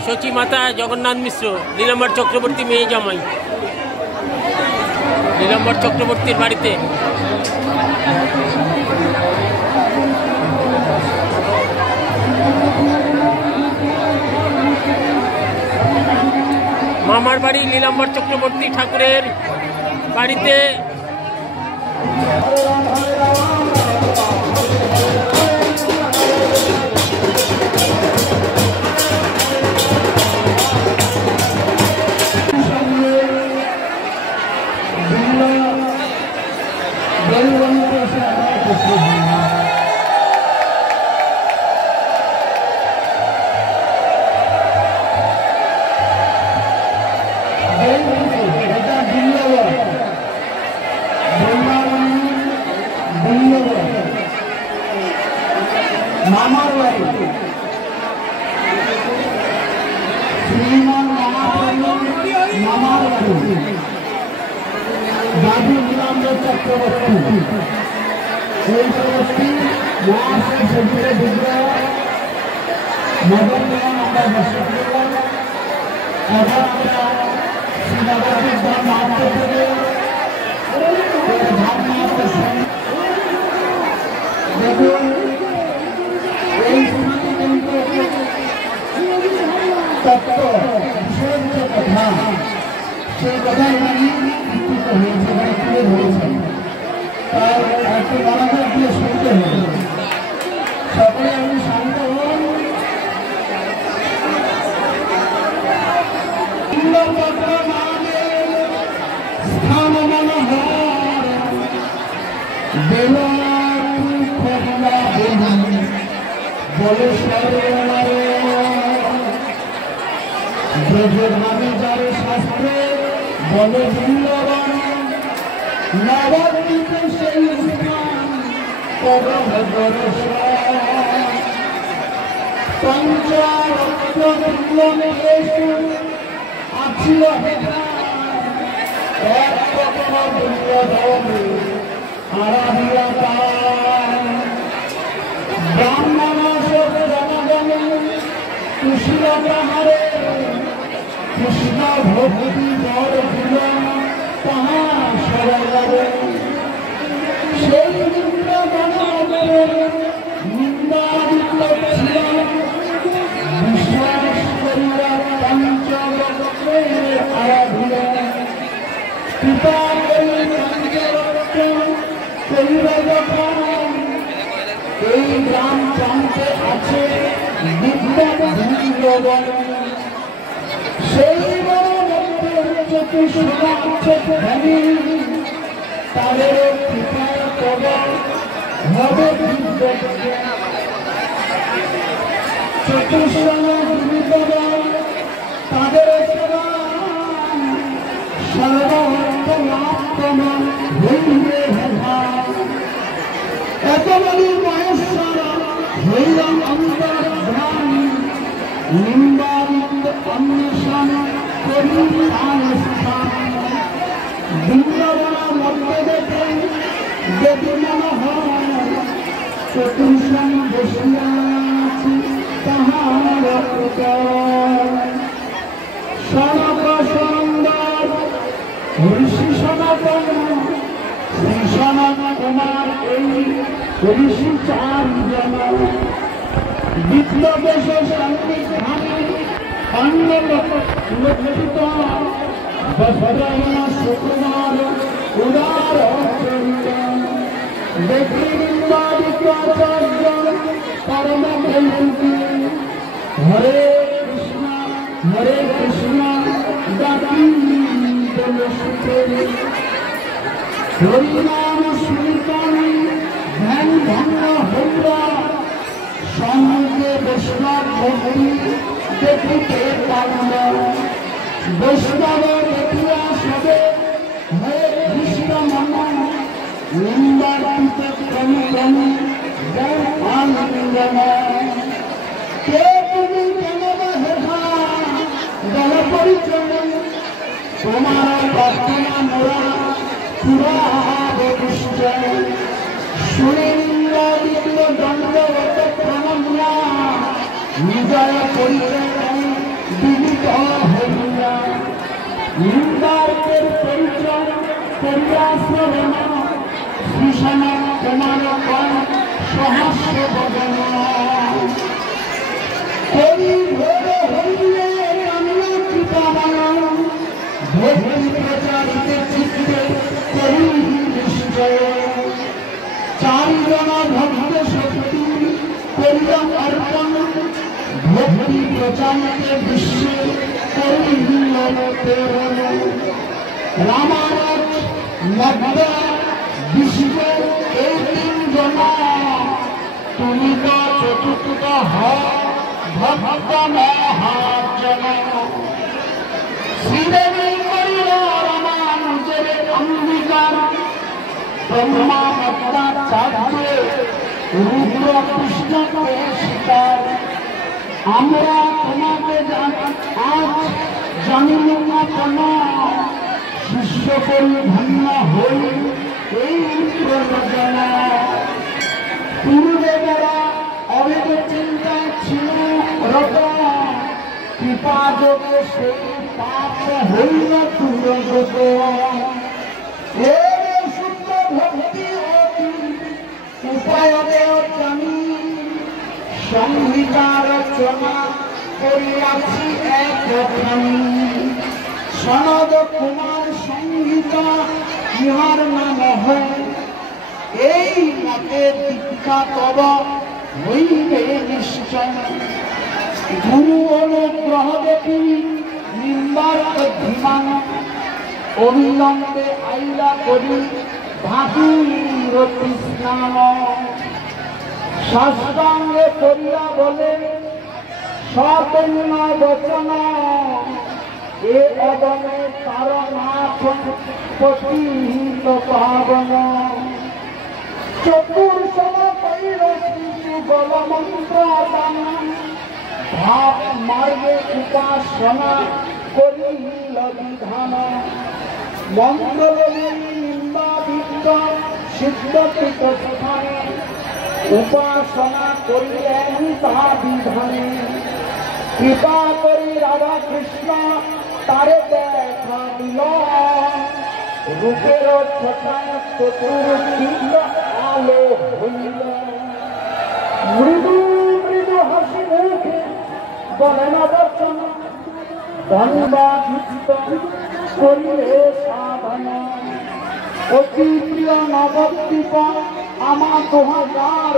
সচী মাতা জগন্নাথ মিশ্র, নীলাম্বর চক্রবর্তী মেয়ে জামাই নীলাম্বর চক্রবর্তীর বাড়িতে। মামার বাড়ি নীলাম্বর চক্রবর্তী ঠাকুরের বাড়িতে। মামার বাড়ি শ্রীমান মামার বাড়ি দাদু নীলাম্বর চক্রবর্তী এই সমষ্টি মহাশ্রী সজিত বিগ্রহ মদন মোহন আমরা দর্শন করলাম। এখন আমরা শ্রী নবদ্বীপ ধাম মাহাত্ম থেকে ধাম মাহাত্ম শুনি। দেখুন এই স্থানে কিন্তু তত্ত্ব বিষয়ের যে কথা সেই কথাই ভিত্তিত হয়েছে বা তুলে ধরেছেন, তার একটু মনোযোগ দিয়ে শুনতে হবে। সকলে আপনি শান্ত হন। স্থান মনোহর বলে ব্রজধামে যারে শাস্ত্রে বলে মূল্যবান নবদ্বীপে সেই স্থান পঞ্চারত্ন আছিল এক আরাধিয়া ব্রাহ্মণ জনগণে কুশীলতা হারে কৃষ্ণ ভক্তি বড় দিল তাহা সবাই যাবে সেই নিন্দাদিত ছিল বিশ্বাস করিয়া পঞ্চবক্রে আরাধিল কৃপা করি করিয়া যখন এই গ্রাম প্রান্তে আছে বিদ্যান সেই চতুর্শী তাদের কৃপায় হবে চতুর্শী তাদের সর্বাত্মা হইবে এত বলি মহেশ্বর হইলাম অন্তর্ধান নিম্বারিত অন্বেষণ করি স্থান বৃন্দাবনা মধ্যে দেখে দেবী মনোহর চতুর্শন বসিয়াছি তাহার সনক সুন্দর ঋষি সনাতন শ্রী সনক কুমার এই ঋষি চারজন বিপ্লবেশ সন্নিধানে খণ্ড লক্ষিত বস্ত্রহীন সুকুমার উদার চরিত দেখি নিম্বাদিত্যাচার্য পরম বৈকুণ্ঠী হরে কৃষ্ণ ডাকি হরিনাম সুনিতন ধ্যান ভঙ্গ হইল সম্মুখে বৈষ্ণব ভক্তি দেখিতে পারল বৈষ্ণব দেখিয়া সবে হয়ে কৃষ্ণ মন নিম্বাদিত ক্রমে ক্রমে আনন্দন কে তুমি কেন হেথা দল পরিচয় তোমার প্রার্থনা মোরা পুরাব নিশ্চয় শুনে নিন্দাদিত দণ্ডবত প্রণম্যা নিজয় পরিচয় বিদিত হইয়া নিন্দার্থের পরিচয় করিয়া শ্রবণ শ্রীষণ কুমার সহস্র বদন করি ভোগ হইলে কামনা কৃপাবান ভক্তি প্রচারিতে চিত্তে করি নিশ্চয় চারিজন ভক্ত শক্তি করিয়া অর্পণ ভক্তি প্রচারিতে বিশ্বে করি রামায়ণ মধ্য বিশ্ব এই তিনজন তুমি তো চতুর্থ ভক্ত মহাজন শ্রীদেবী করিল রামানুজের অঙ্গীকার ব্রহ্মা ভট্টাচার্য রুদ্র কৃষ্ণকে স্বীকার আমরা তোমাকে আজ জানিল না কেন শিষ্য করি ধন্য হই এই প্রয়োজনা গুরুদেবেরা অভেদ চিন্তায় ছিল রত, কৃপা যোগে সেই পাপ হইল দূরগত। এর শুদ্ধ ভক্তি অতি উপায় জানি, সংহিতা রচনা করিয়াছি একখানি। সনদ কুমার সংহিতা ইহার নাম হয়, এই মতে দীক্ষা তব হইবে নিশ্চয়। গুরু অনুগ্রহ দেখি নিম্বার অভিমান, অবিলম্বে আইলা করি ভাগীরথী স্নান। শাস্ত্রাঙ্গে করিয়া বলে সপূর্ণ বচন, এ অদমে তারনাথ পতিত পাবন। চতুর্শম কৈরসী যুগল মন্ত্র দান, ভাব মার্গে উপাসনা করিল বিধান। মন্ত্রবলী নিম্বাদিত্য সিদ্ধ পীঠস্থানে, উপাসনা করিলেন তা বিধানে। কৃপা করি রাধা কৃষ্ণ তারে দেখা দিল, রূপের ছটায় চতুর্দিক আলো হইল। মৃদু মৃদু হাসি মুখে বলেন বচন, ধন্যবাদ করিলে সাধন। অতি প্রিয় নবদ্বীপ আমা তোহার,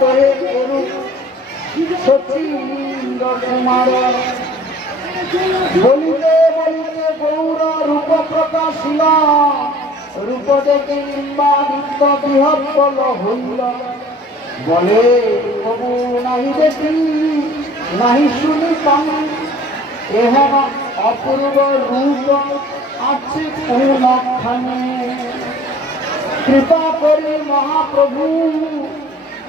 দয়ে করু সচিন্দ্র কুমার। বলিতে বলিতে গৌর রূপ প্রকাশিল, রূপ দেখে নিম্বাদিত্য বিহ্বল হইল। বলে প্রভু নাহি দেখি নাহি শুনি পানি, এহেন অপূর্ব রূপ আছে কোনখানে। কৃপা করি মহাপ্রভু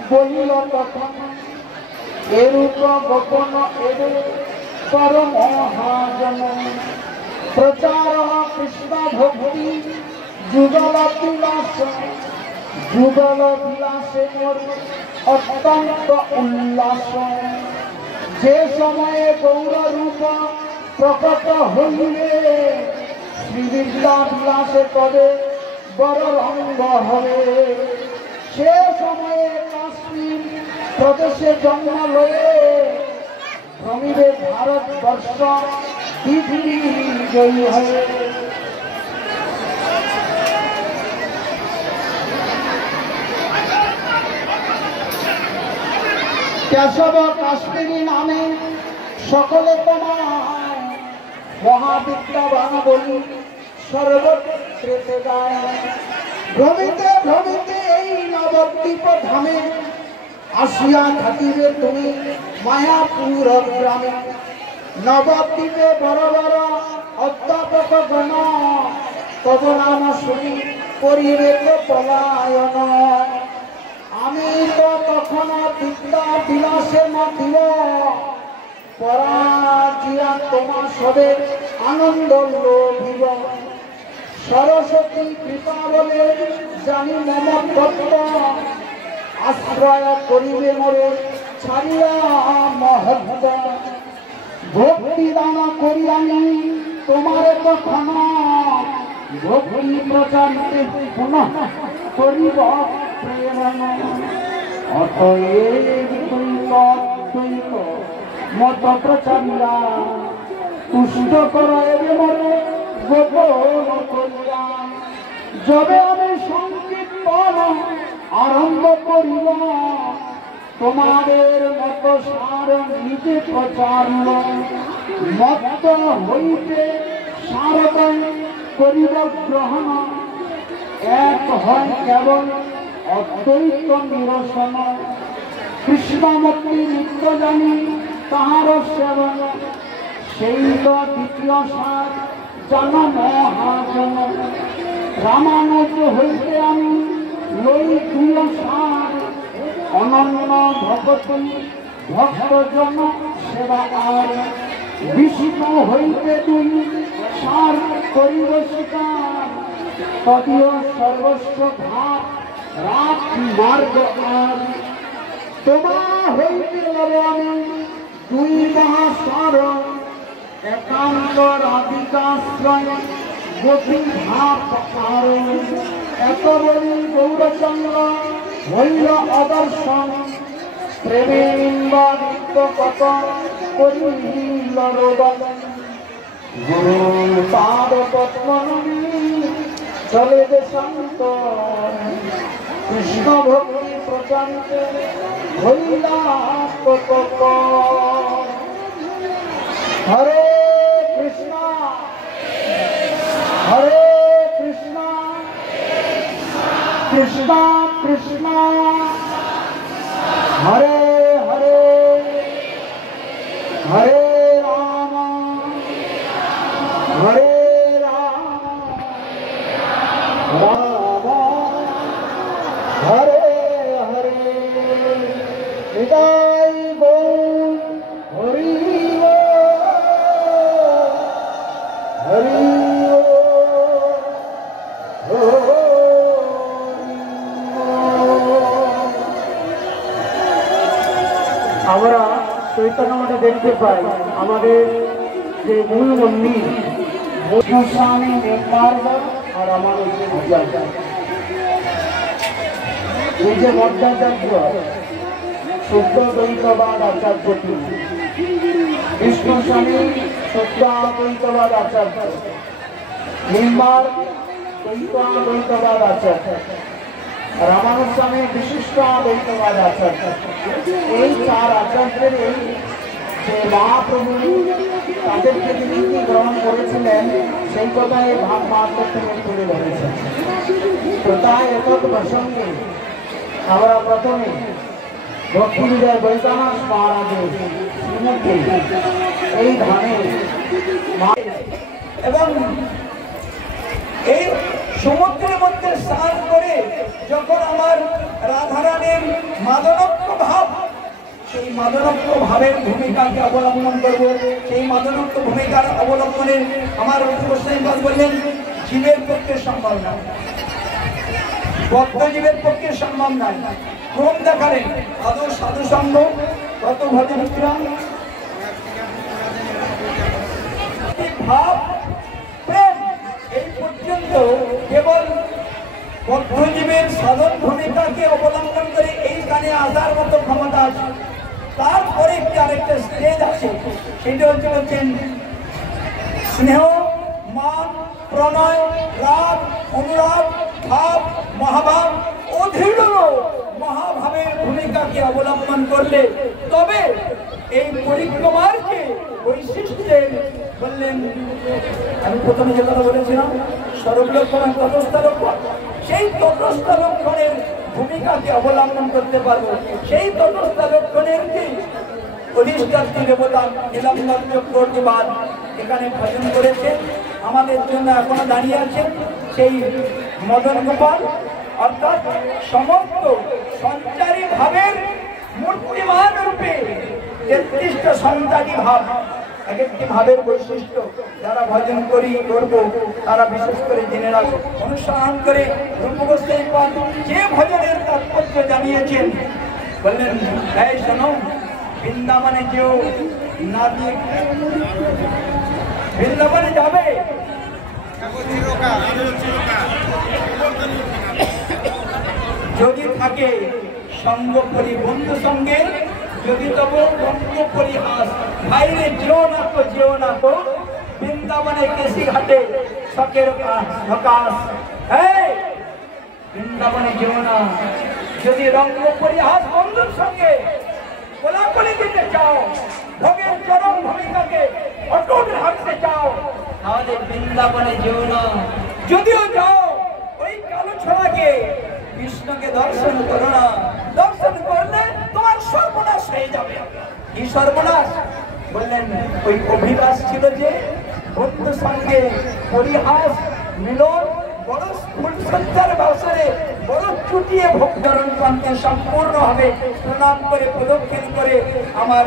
বলিল তখন, এরূপ গোপন এরে কর মহাজন। প্রচার কৃষ্ণ ভক্তি যুগল বিলাস, যুগল বিলাসে মোর অত্যন্ত উল্লাস। যে সময়ে গৌর রূপ প্রকট হইলে, শ্রীবিদ্যা বিলাসে তবে বড় রঙ্গ হবে। সে সময়ে কাশ্মীর প্রদেশে জন্ম লয়ে, ভ্রমিবে ভারতবর্ষ পৃথিবী জয়ী হয়ে। কেশব কাশ্মীরি নামে সকলে তোমায়, মহাবিদ্যাবান বলি সর্বত্রেতে গায়। ভ্রমিতে ভ্রমিতে এই নবদ্বীপ ধামে, আসিয়া থাকিবে তুমি মায়াপুর গ্রামে। নবদ্বীপে বড় বড় অধ্যাপক গণ, তব নাম শুনি করিবে তো পলায়ন। আমি তো তখন বিদ্যা বিলাসে মাতিব, পরাজিয়া তোমার সবে আনন্দ লোভিব। সরস্বতী কৃপা বলে জানি মম তত্ত্ব, আশ্রয় করিবে মোরে ছাড়িয়া মহত্ব। ভক্তি দান করি আমি তোমার কখন, ভক্তি প্রচারিতে পুনঃ করিব প্রেরণ। অতএব দ্বৈত দ্বৈত মত প্রচারিয়া, তুষ্ট কর এবে মোরে গোপন করিয়া। যবে আমি সংকীর্তন আরম্ভ করিব, তোমাদের মত সার নিজে প্রচারিব। মত্ত হইতে সারদয় করিব গ্রহণ, এক হয় কেবল অদ্বৈত নিরসন। কৃষ্ণমূর্তি নিত্য জানি তাহার সেবন, সেই তো দ্বিতীয় সার জান মহাজন। রামানুজ হইতে আমি লই দুই সার, অনন্য ভগবতী ভক্তজন সেবা আর। বিষ্ণু হইতে দুই সার করিব স্বীকার, তদীয় সর্বস্ব ভাব মার্গ আর তোমা হইতে আমি দুই মহাসার একান্ত রাধিকাশ্রয় গতি ভাব আর এত বলি গৌরচন্দ্র হইল অদর্শন প্রেমে নিন্দিত কত করিল রোদন গুরু পাদ পদ্মনবী চলে যে শান্ত কৃষ্ণ ভক্তি প্রচারিতে হইলা হরে কৃষ্ণ হরে কৃষ্ণ কৃষ্ণ কৃষ্ণ হরে হরে হরে রাম হরে রাম রাম হরে হরে নিতাই গৌর হরি হরি আমরা চৈতন্য মঠে দেখতে পাই আমাদের যে মূল মন্দির স্বামী মেঘমার্গ আর আমার এই যে মধ্যাচার্য শুদ্ধ দ্বৈতবাদ আচার্যটি বিষ্ণু স্বামী শুদ্ধ দ্বৈতবাদ আচার্য মেঘমার্গ দ্বৈতবাদ আচার্য রামানুজ স্বামী বিশিষ্ট দ্বৈতবাদ আচার্য এই চার আচার্যের এই যে মহাপ্রভু তাদেরকে তিনি গ্রহণ করেছিলেন সেই কথা এই ভাব মাহাত্ম্য থেকে তুলে ধরেছেন। তো তাই একক প্রসঙ্গে আমরা প্রথমে ভক্তি বিজয় বৈদ্যনাথ মহারাজের শ্রীমূর্তি এই ধানে এবং এই সমুদ্রের মধ্যে স্নান করে যখন আমার রাধারানীর মাদনক্য ভাব সেই মাদনক্য ভাবের ভূমিকাকে অবলম্বন করব। সেই মাদনক্য ভূমিকার অবলম্বনের আমার গোস্বামীপাদ বললেন জীবের পক্ষে সম্ভব নয়, বদ্ধজীবের পক্ষে সম্ভব নয়। ক্রম দেখালেন আদৌ সাধু সঙ্গ কত ভজে বিক্রম ভাব প্রেম এই পর্যন্ত কেবল বদ্ধজীবের সাধন ভূমিকাকে অবলম্বন করে এই গানে আসার মতো ক্ষমতা আছে। তারপরে একটি আরেকটা স্টেজ আছে, সেটা হচ্ছেন স্নেহ, মান, প্রণয়, রাগ, অনুরাগ, ভাব, মহাভাব, অধীর মহাভাবের ভূমিকাকে অবলম্বন করলে তবে এই পরিক্রমার যে বৈশিষ্ট্যের বললেন, আমি প্রথমে যে কথা বলেছিলাম সর্বলক্ষণ তটস্থ লক্ষণ, সেই তটস্থ লক্ষণের ভূমিকাকে অবলম্বন করতে পারবো। সেই তটস্থ লক্ষণের যে অধিষ্ঠাত্রী দেবতা নীলাম্বর চক্রবর্তীবাদ এখানে ভজন করেছে, আমাদের জন্য এখনো দাঁড়িয়ে আছেন সেই মদন গোপাল, অর্থাৎ সমস্ত সঞ্চারী ভাবের মূর্তিমান রূপে ৩৩টা সঞ্চারী ভাব, এক একটি ভাবের বৈশিষ্ট্য যারা ভজন করব তারা বিশেষ করে জেনে রাখো অনুসরণ করে রূপ গোস্বামীপাদ যে ভজনের তাৎপর্য জানিয়েছেন। বললেন এই শোনো, বৃন্দাবনে যেও না দিয়ে বৃন্দাবনে যাবে যদি থাকে সঙ্গ করি বন্ধু সঙ্গে, যদি তবু বঙ্গ পরিহাস বাইরে যেও না তো বৃন্দাবনে কেশি ঘাটে শখের প্রকাশ। বৃন্দাবনে যেও না, যদি রঙ্গ পরিহাস বন্ধুর সঙ্গে কোলাকুলি দিতে চাও, ভোগের চরম ভূমিকাকে অটুট রাখতে চাও, তাহলে বৃন্দাবনে যেও না। যদিও যাও ওই কালো ছড়াকে কৃষ্ণকে দর্শন করো না, দর্শন করলে তোমার সর্বনাশ হয়ে যাবে। কি সর্বনাশ? বললেন ওই অভিলাষ ছিল যে বন্ধু সঙ্গে পরিহাস মিলন, বড় ফুলসজ্জার বছরে বড় চুটিয়ে ভোগচরণ প্রান্তে সম্পূর্ণভাবে প্রণাম করে প্রদক্ষিণ করে আমার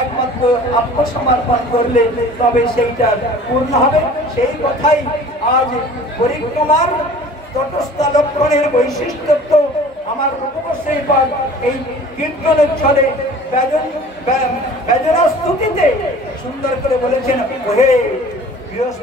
একমাত্র আত্মসমর্পণ করলে তবে সেইটা পূর্ণ হবে। সেই কথাই আজ পরিক্রমার তটস্থ লক্ষণের বৈশিষ্ট্য আমার রূপকর্ষেই পাল এই কীর্তনের ছলে বেদনা স্তুতিতে সুন্দর করে বলেছেন, ওহে গৃহস্থ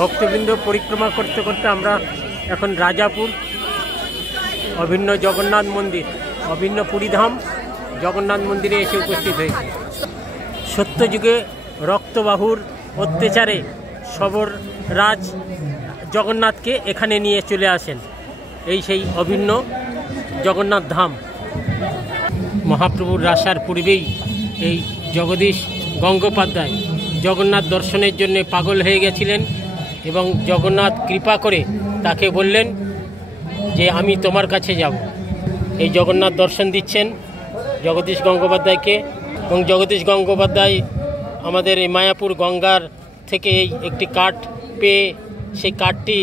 ভক্তবৃন্দ পরিক্রমা করতে করতে আমরা এখন রাজাপুর অভিন্ন জগন্নাথ মন্দির, অভিন্ন পুরীধাম জগন্নাথ মন্দিরে এসে উপস্থিত হয়েছি। সত্যযুগে রক্তবাহুর অত্যাচারে সবর রাজ জগন্নাথকে এখানে নিয়ে চলে আসেন। এই সেই অভিন্ন জগন্নাথ ধাম। মহাপ্রভুর আসার পূর্বেই এই জগদীশ গঙ্গোপাধ্যায় জগন্নাথ দর্শনের জন্য পাগল হয়ে গেছিলেন এবং জগন্নাথ কৃপা করে তাকে বললেন যে আমি তোমার কাছে যাব। এই জগন্নাথ দর্শন দিচ্ছেন জগদীশ গঙ্গোপাধ্যায়কে, এবং জগদীশ গঙ্গোপাধ্যায় আমাদের এই মায়াপুর গঙ্গার থেকে এই একটি কাঠ পেয়ে সেই কাঠটি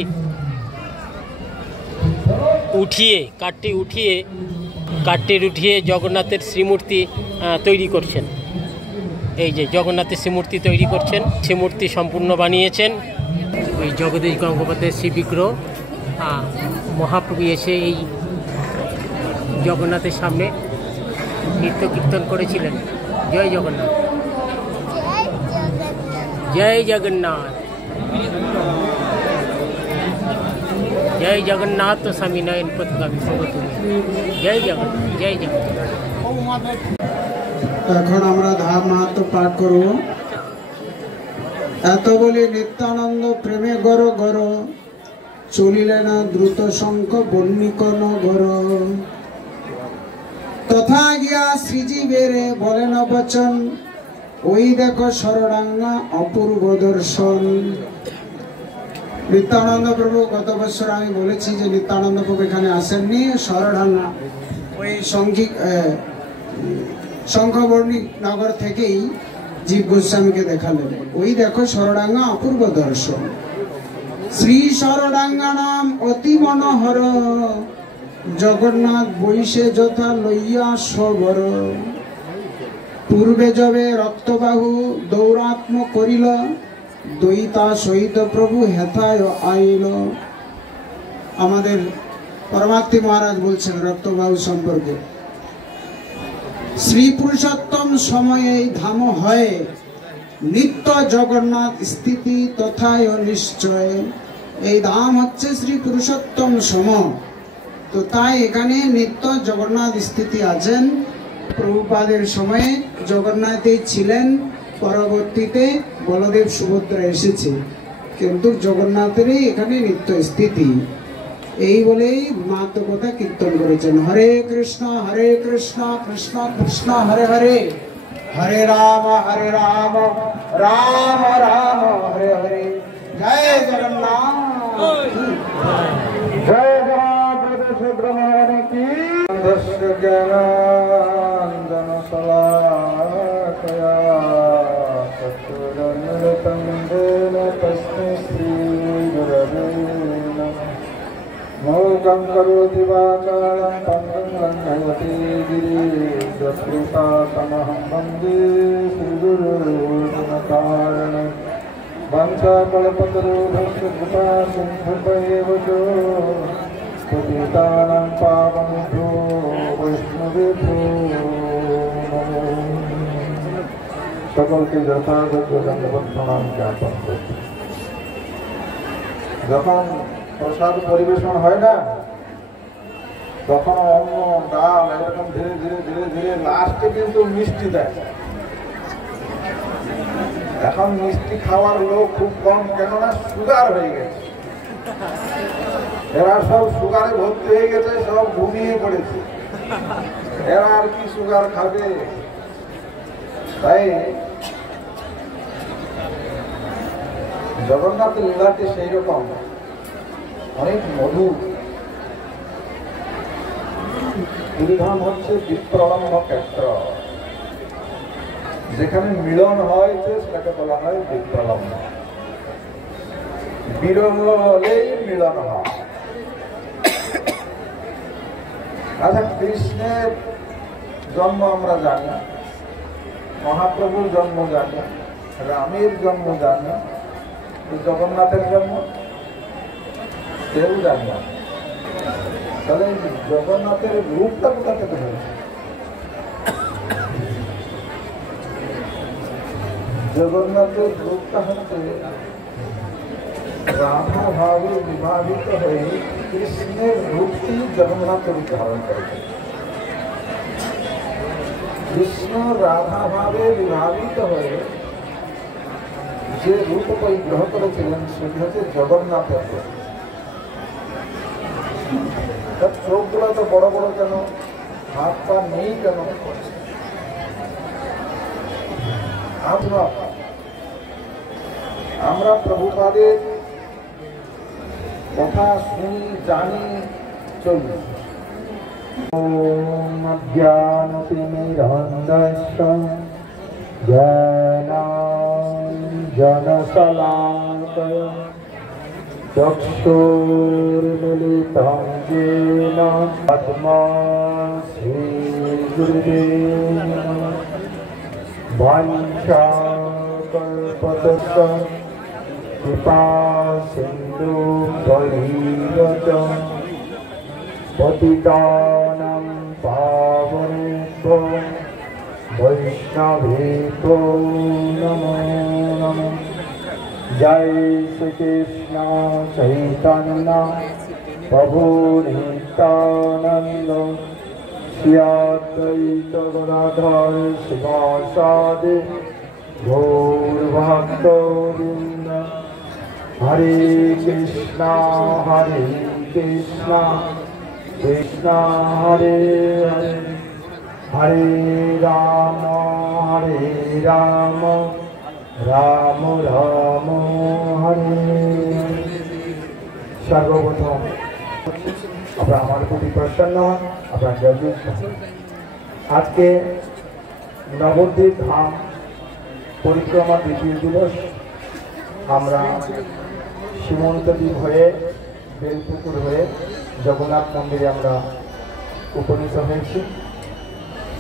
উঠিয়ে জগন্নাথের শ্রীমূর্তি তৈরি করছেন। এই যে জগন্নাথের শ্রীমূর্তি তৈরি করছেন, শ্রীমূর্তি সম্পূর্ণ বানিয়েছেন এই জগদীশ গঙ্গোপাধ্যায়ের শ্রী বিগ্রহ। মহাপ্রভু এসে এই জগন্নাথের সামনে নৃত্য কীর্তন করেছিলেন। জয় জগন্নাথ, জয় জগন্নাথ, জয় জগন্নাথ স্বামী নয়ন পথগামী তুমি, জয় জগন্নাথ, জয় জগন্নাথ। এখন আমরা ধাম মাহাত্ম্য পাঠ করব। এত বলি নিত্যানন্দ প্রেমে গর গর, চলিলে না দ্রুত শঙ্খ বন্নিকন গর। তথা গিয়া শ্রীজীবেরে বলেন বচন, ওই দেখো সরডাঙ্গা অপূর্ব দর্শন। নিত্যানন্দ প্রভু, গত বছর আমি বলেছি যে নিত্যানন্দ প্রভু এখানে আসেননি, সরডাঙ্গা ওই শঙ্খবর্ণী নগর থেকেই জীব গোস্বামীকে দেখালেন। ওই দেখো সরডাঙ্গা অপূর্ব দর্শন। শ্রী সরডাঙ্গা নাম অতি মনোহর, জগন্নাথ বৈশে যথা লইয়া সবর। পূর্বে যবে রক্তবাহু দৌরাত্ম করিল, দৈতা সহিত প্রভু হেথায় আইল। আমাদের পরমাত্মী মহারাজ বলছেন রক্তবাহু সম্পর্কে। শ্রী পুরুষোত্তম সময়ে এই ধাম হয়, নিত্য জগন্নাথ স্থিতি তথায় নিশ্চয়। এই ধাম হচ্ছে শ্রী পুরুষোত্তম সম, তো তাই এখানে নিত্য জগন্নাথ স্থিতি আছেন। প্রভুপাদের সময়ে জগন্নাথই ছিলেন, পরবর্তীতে বলদেব সুভদ্রা এসেছে, কিন্তু জগন্নাথেরই এখানে নিত্য স্থিতি। এই বলেই মাহাত্ম্য কথা কীর্তন করেছেন। হরে কৃষ্ণ কৃষ্ণ কৃষ্ণ হরে হরে, হরে রাম রাম রাম হরে হরে। জয় জগন্নাথ, জয় জগন্নাথ সুব্রহ্মণ্য কি জ্ঞানাঞ্জন শলাকয়া চক্ষুরন্মিলিतं येन তস্मै শ্রীগুরবে নমঃ। मूकं करोति वाचालं पङ्गुं रङ्गवते गिरिजत्कृपातमहं वन्दे श्रीगुरुकारण वंशकल्पतरुभ्यश्च कृपा सिन्धुभ्येव च पतितानां पावनेभ्यो वैष्णवेभ्यो नमो। সকলকে যথাযোগ্য ধন্যবাদ প্রণাম জ্ঞাপন করছি। যখন প্রসাদ পরিবেশন হয় না তখন অন্ন ডাল এরকম ধীরে ধীরে ধীরে ধীরে লাস্টে কিন্তু মিষ্টি দেয়। এখন মিষ্টি খাওয়ার লোক খুব কম, কেননা সুগার হয়ে গেছে, এরা সব সুগারে ভর্তি হয়ে গেছে, সব ঘুমিয়ে পড়েছে, এরা আর কি সুগার খাবে। তাই জগন্নাথ লীলাটি সেই রকম অনেক মধুর। পুরীধাম হচ্ছে বিপ্রলম্ব ক্ষেত্র, যেখানে মিলন হয়েছে সেটাকে বলা হয় বিপ্রলম্ব। বিরহ হলেই মিলন হয়। আচ্ছা, কৃষ্ণের জন্ম আমরা জানি, মহাপ্রভুর জন্ম জানি, রামের জন্ম জানি, জগন্নাথের জন্ম কেউ জানি না। তাহলে জগন্নাথের রূপটা কোথা থেকে হয়েছে? জগন্নাথের রূপটা হচ্ছে রাধা ভাবে বিভাবিত হয়ে কৃষ্ণের রূপটি জগন্নাথ রূপ ধারণ করেছে। কৃষ্ণ রাধা ভাবে বিভাবিত হয়ে যে রূপ পরিগ্রহ করেছিলেন সেটি হচ্ছে জগন্নাথের রূপ। তার চোখগুলো তো বড় বড় কেন, হাত পা নেই কেন? আমরা প্রভুপাদের কথা শুনি, জানি, চলি। জ্ঞানতিমিরন্ধস্য জ্ঞানাঞ্জনশলাকয়া চক্ষুর্মিলিतं येन তস্मै শ্রীগুরুদেব নমঃ। বাঞ্ছাকল্পতরুশ্চ কৃপা সিন্ধুভ্যৈব পতিতানাং পাবনেভ্যো বৈষ্ণবেভ্যো নমো নমঃ। জয় শ্রীকৃষ্ণ চৈতন্য প্রভু নিত্যানন্দ শ্রী অদ্বৈত গদাধর শিবাসাদি গৌরভক্তবৃন্দ। হরে কৃষ্ণ কৃষ্ণ হরে হরে, হরে রাম রাম রাম হরে। সর্বপ্রথম আপনারা আমার প্রতি প্রসন্ন হন, আপনার জয়। আজকে নবদ্বীপ ধাম পরিক্রমা দ্বিতীয় দিবস। আমরা সীমন্তদ্বীপ হয়ে বেলপুকুর হয়ে জগন্নাথ মন্দিরে আমরা উপনীত হয়েছি।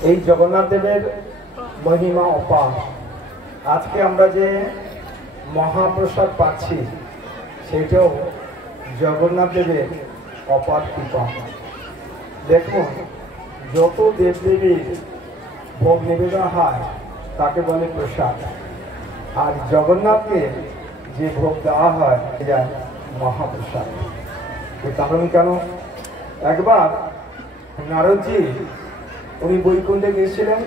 এই জগন্নাথ দেবের মহিমা অপার। আজকে আমরা যে মহাপ্রসাদ পাচ্ছি সেটাও জগন্নাথ দেবের অপার কৃপা। দেখুন, যত দেবদেবীর ভোগ নিবেদন হয় তাকে বলে প্রসাদ, আর জগন্নাথকে যে ভোগ দেওয়া হয় এটা মহাপ্রসাদ। এর কারণ কেন? একবার নারদজি উনি বৈকুণ্ঠে গিয়েছিলেন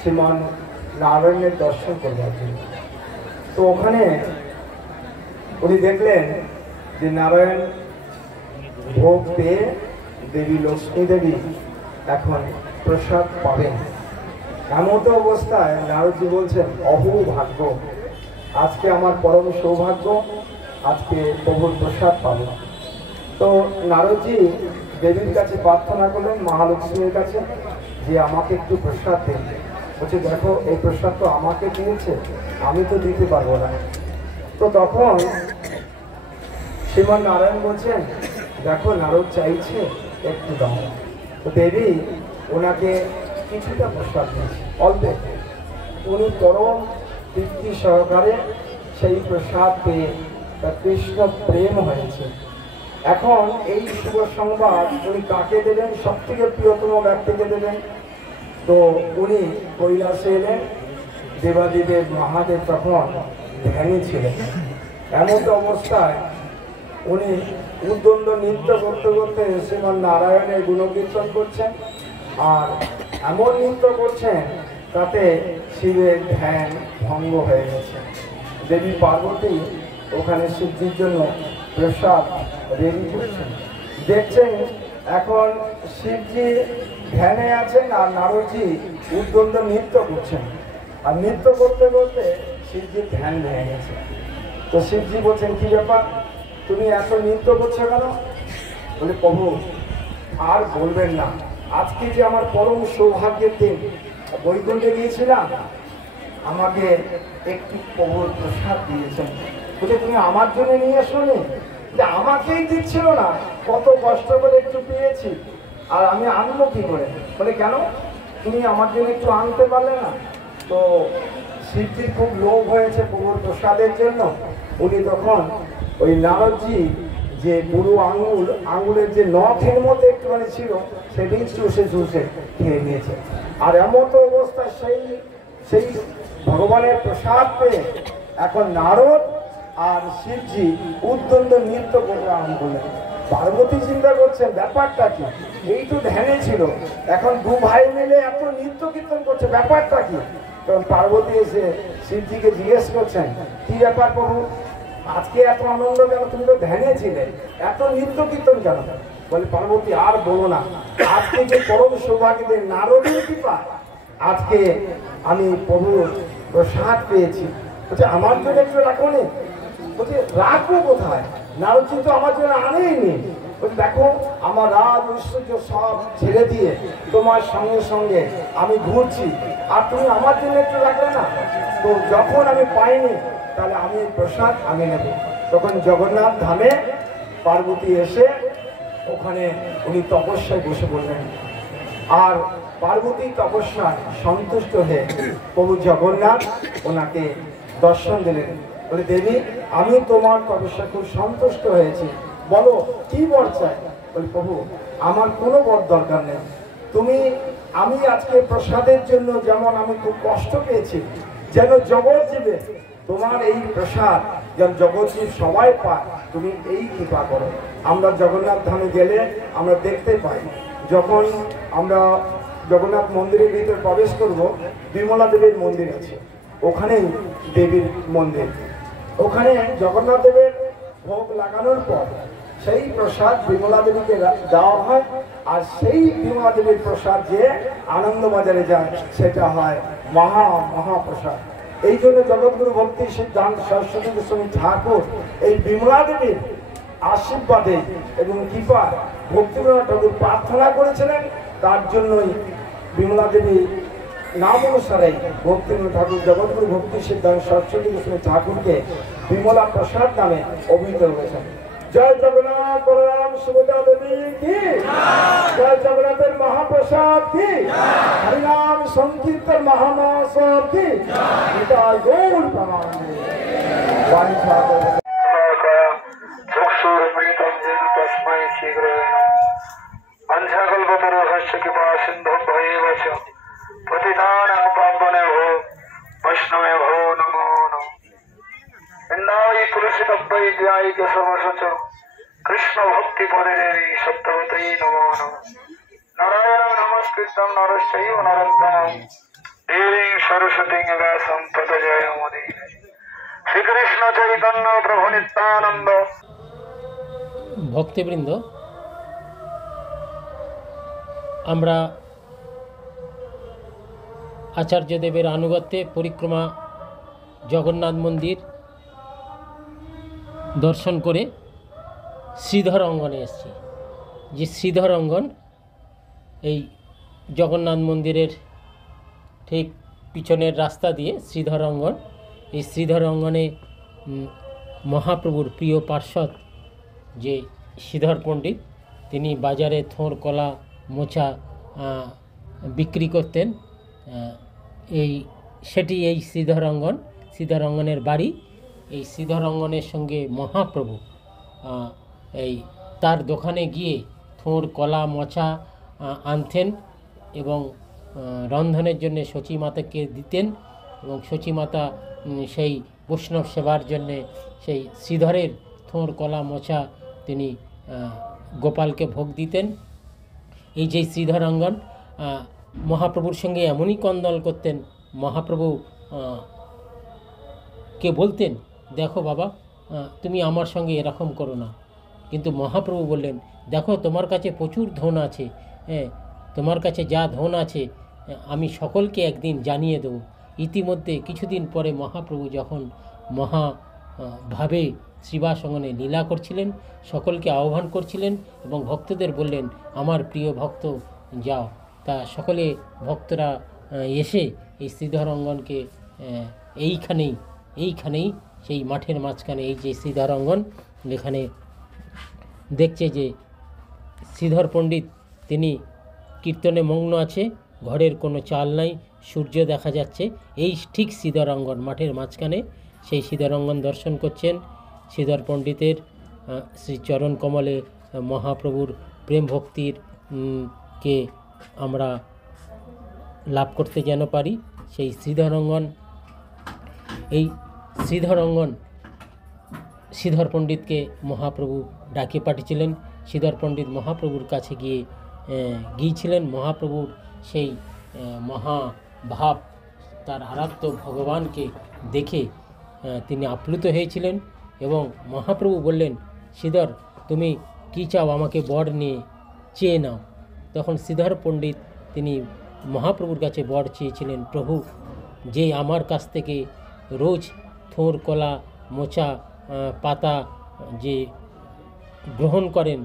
শ্রীমান নারায়ণের দর্শন করবার জন্য। তো ওখানে উনি দেখলেন যে নারায়ণ ভোগ পেয়ে দেবী লক্ষ্মী দেবী এখন প্রসাদ পাবেন। এমতো অবস্থায় নারদজি বলছেন, অহু ভাগ্য, আজকে আমার পরম সৌভাগ্য, আজকে প্রভুর প্রসাদ পাবো। তো নারদজি দেবীর কাছে প্রার্থনা করলেন, মহালক্ষ্মীর কাছে, যে আমাকে একটু প্রসাদ দিন। বলছে, দেখো এই প্রসাদ তো আমাকে দিয়েছে, আমি তো দিতে পারবো না। তো তখন শ্রীমান নারায়ণ বলছেন, দেখো নারদ চাইছে, একটু দাও। দেবী ওনাকে কিছুটা প্রসাদ দিয়েছে, অল্প। উনি পরম তৃপ্তি সহকারে সেই প্রসাদ পেয়ে তার কৃষ্ণ প্রেম হয়েছে। এখন এই শুভ সংবাদ উনি কাকে দেবেন? সব থেকে প্রিয়তম ব্যক্তিকে দেবেন। তো উনি কৈলাসে এলেন। দেবাদিদেব মহাদেব তখন ধ্যানী ছিলেন। এমন অবস্থায় উনি উদ্দণ্ড নৃত্য করতে করতে শ্রীমান নারায়ণের গুণকীর্তন করছেন, আর এমন নৃত্য করছেন তাতে শিবের ধ্যান ভঙ্গ হয়ে গেছে। দেবী পার্বতী ওখানে শিবজির জন্য প্রসাদ রেডি করছেন। দেখছেন এখন শিবজি ধ্যানে আছেন আর নারদজি উদ্দণ্ড নৃত্য করছেন, আর নৃত্য করতে করতে শিবজির ধ্যান ভেঙে গেছে। তো শিবজি বলছেন, কি ব্যাপার, তুমি এত নৃত্য করছো কেন? বলে, প্রভু আর বলবেন না, আজকে যে আমার পরম সৌভাগ্যের দিন, বৈকুণ্ঠে গিয়েছিলাম, আমাকে একটু প্রভুর প্রসাদ দিয়েছেন। বলছে, তুমি আমার জন্য নিয়ে আসো নি? যে আমাকেই দিচ্ছিল না, কত কষ্ট করে একটু পেয়েছি, আর আমি আনবো কি করে? বলে, কেন তুমি আমার জন্য একটু আনতে পারলে না? তো শিবজির খুব লোভ হয়েছে প্রভুর প্রসাদের জন্য। উনি তখন ওই নারদজি যে বুড়ো আঙুলের যে নখের মধ্যে একটুখানি ছিল সেটাই চুষে চুষে খেয়ে নিয়েছে। আর এমন তো অবস্থা, সেই ভগবানের প্রসাদ পেয়ে এখন নারদ আর শিবজি উদ্দণ্ড নৃত্য করতে আরম্ভ করলেন। পার্বতী চিন্তা করছেন ব্যাপারটা কি, এই তো ধ্যানে ছিল, এখন দু ভাই মিলে এত নৃত্য কীর্তন করছে, ব্যাপারটা কি? তখন পার্বতী এসে শিবজিকে জিজ্ঞেস করছেন, কি ব্যাপার প্রভু, আজকে এত আনন্দ কেন? তুমি তো ধ্যানে ছিলে, এত নৃত্য কীর্তন কেন? বলে, পার্বতী আর বলো না, আজকে যে পরম সৌভাগ্যের নারদের কৃপা, আজকে আমি প্রভুর প্রসাদ পেয়েছি। বলছে, আমার জন্য একটু রাখো নি? বলছে, রাখবো কোথায়, নারদজি তো আমার জন্য আনেইনি। বলছে, দেখো আমার রাজ ঐশ্বর্য সব ছেড়ে দিয়ে তোমার সঙ্গে সঙ্গে আমি ঘুরছি, আর তুমি আমার জন্য একটু রাখলে না? তো যখন আমি পাইনি তাহলে আমি প্রসাদ আমি নেব। তখন জগন্নাথ ধামে পার্বতী এসে ওখানে উনি তপস্যায় বসে পড়লেন, আর পার্বতী তপস্যায় সন্তুষ্ট হয়ে প্রভু জগন্নাথ ওনাকে দর্শন দিলেন। বলে, দেবী আমি তোমার তপস্যা খুব সন্তুষ্ট হয়েছি, বলো কি বর চাই? বলে, প্রভু আমার কোনো বর দরকার নেই, আমি আজকে প্রসাদের জন্য যেমন আমি খুব কষ্ট পেয়েছি, যেন জগৎ জীবে তোমার এই প্রসাদ যেন জগৎজীব সবাই পায়, তুমি এই কৃপা করো। আমরা জগন্নাথ ধামে গেলে আমরা দেখতে পাই, যখন আমরা জগন্নাথ মন্দিরের ভিতরে প্রবেশ করব, বিমলা দেবীর মন্দির আছে, ওখানেই দেবীর মন্দির, ওখানে জগন্নাথ দেবের ভোগ লাগানোর পর সেই প্রসাদ বিমলা দেবীকে দেওয়া হয়, আর সেই বিমলা দেবীর প্রসাদ যে আনন্দবাজারে যায় সেটা হয় মহাপ্রসাদ। এই জন্য জগৎগুরু ভক্তি সিদ্ধান্ত সরস্বতী গোস্বামী ঠাকুর এই বিমলা দেবীর আশীর্বাদে এবং কৃপা ভক্তিবিনোদ ঠাকুর প্রার্থনা করেছিলেন, তার জন্যই বিমলা দেবী নাম অনুসারে ভক্তিবিনোদ ঠাকুর জগৎগুরু ভক্তি সিদ্ধান্ত সরস্বতী গোস্বামী ঠাকুরকে বিমলা প্রসাদ নামে অভিহিত করেছেন। জয় জগন্নাথ বলরাম সুভদ্রা দেবী কি জয়, জগন্নাথের মহাপ্রসাদ কি, হরিনাম সংকীর্তন মহামহোৎসব কি, এটা গৌর প্রমাণ। तस्मै शीघ्र अंशकल्पतरुभ्यश्च कृपा सिन्धुभ्यैव च पतितानां पावनेभ्यो वैष्णवेभ्यो नमो नमः। इन्दाय तुलसी तब्बै ध्याय केशवश कृष्ण भक्ति पदे देवी सप्तवती नमो नमः। नारायणं नमस्कृतं नरश्चैव नरोत्तमं देवीं सरस्वतीं व्यासं ततो जयमुदीरये। श्रीकृष्ण चैतन्य प्रभु नित्यानंद। ভক্তবৃন্দ, আমরা আচার্যদেবের আনুগত্যে পরিক্রমা জগন্নাথ মন্দির দর্শন করে শ্রীধর অঙ্গনে এসেছি। যে শ্রীধর অঙ্গন এই জগন্নাথ মন্দিরের ঠিক পিছনের রাস্তা দিয়ে শ্রীধর অঙ্গন, এই শ্রীধর অঙ্গনে মহাপ্রভুর প্রিয় পার্ষদ যে শ্রীধর পণ্ডিত, তিনি বাজারে থোড় কলা মোচা বিক্রি করতেন। সেটি এই শ্রীধরঙ্গনের বাড়ি। এই শ্রীধরঙ্গনের সঙ্গে মহাপ্রভু তার দোকানে গিয়ে থোড়, কলা, মোচা আনতেন এবং রন্ধনের জন্য সচিমাতাকে দিতেন, এবং সচিমাতা সেই বৈষ্ণব সেবার জন্যে সেই শ্রীধরের থোড়, কলা, মোচা তিনি গোপালকে ভোগ দিতেন। এই যে শ্রীধরঙ্গন মহাপ্রভুর সঙ্গে এমনই কন্দল করতেন, মহাপ্রভু কে বলতেন, দেখো বাবা, তুমি আমার সঙ্গে এরকম করো না। কিন্তু মহাপ্রভু বললেন, দেখো তোমার কাছে প্রচুর ধন আছে, তোমার কাছে যা ধন আছে আমি সকলকে একদিন জানিয়ে দেবো। ইতিমধ্যে কিছুদিন পরে মহাপ্রভু যখন মহাভাবে শ্রীবাস অঙ্গনে লীলা করছিলেন, সকলকে আহ্বান করছিলেন এবং ভক্তদের বললেন, আমার প্রিয় ভক্ত যাও। তা সকলে ভক্তরা এসে এই শ্রীধরঙ্গনকে এইখানেই সেই মাঠের মাঝখানে এই যে শ্রীধরঙ্গন, এখানে দেখছে যে শ্রীধর পণ্ডিত তিনি কীর্তনে মগ্ন আছে, ঘরের কোনো চাল নাই, সূর্য দেখা যাচ্ছে। এই ঠিক শ্রীধরঙ্গন মাঠের মাঝখানে, সেই শ্রীধরঙ্গন দর্শন করছেন। শ্রীধর পণ্ডিতের শ্রীচরণ কমলে মহাপ্রভুর প্রেম ভক্তির কে আমরা লাভ করতে যেন পারি। সেই শ্রীধরঙ্গন, এই শ্রীধর পণ্ডিতকে মহাপ্রভু ডাকে পাঠিয়েছিলেন। শ্রীধর পণ্ডিত মহাপ্রভুর কাছে গিয়েছিলেন। মহাপ্রভুর সেই মহাভাব, তার আরাধ্য ভগবানকে দেখে তিনি আপ্লুত হয়েছিলেন এবং মহাপ্রভু বললেন, শ্রীধর তুমি কী চাও, আমাকে বর নিয়ে চেয়ে নাও। তখন শ্রীধর পণ্ডিত তিনি মহাপ্রভুর কাছে বর চেয়েছিলেন, প্রভু যে আমার কাছ থেকে রোজ থোড়, কলা, মোচা, পাতা যে গ্রহণ করেন,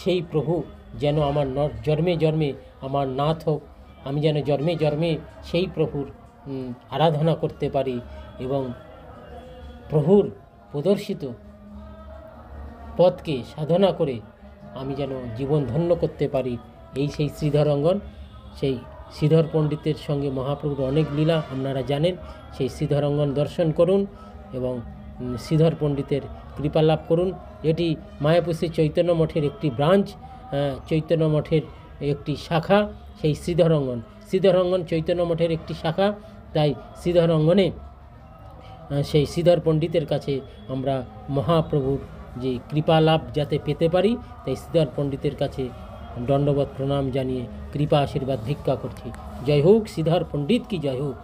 সেই প্রভু যেন আমার জন্মে জন্মে আমার নাথ হোক, আমি যেন জন্মে জন্মে সেই প্রভুর আরাধনা করতে পারি এবং প্রভুর প্রদর্শিত পথকে সাধনা করে আমি যেন জীবন ধন্য করতে পারি। এই সেই শ্রীধরঙ্গন। সেই শ্রীধর পণ্ডিতের সঙ্গে মহাপ্রভুর অনেক লীলা আপনারা জানেন। সেই শ্রীধরঙ্গন দর্শন করুন এবং শ্রীধর পণ্ডিতের কৃপা লাভ করুন। এটি মায়াপুর শ্রী চৈতন্য মঠের একটি ব্রাঞ্চ, চৈতন্য মঠের একটি শাখা সেই শ্রীধরঙ্গন চৈতন্য মঠের একটি শাখা। তাই শ্রীধরঙ্গনে সেই শ্রীধর পণ্ডিতের কাছে আমরা মহাপ্রভুর যে কৃপা লাভ যাতে পেতে পারি, তাই শ্রীধর পণ্ডিতের কাছে দণ্ডবত প্রণাম জানিয়ে কৃপা আশীর্বাদ ভিক্ষা করছি। জয় হোক শ্রীধর পণ্ডিত কি জয় হোক।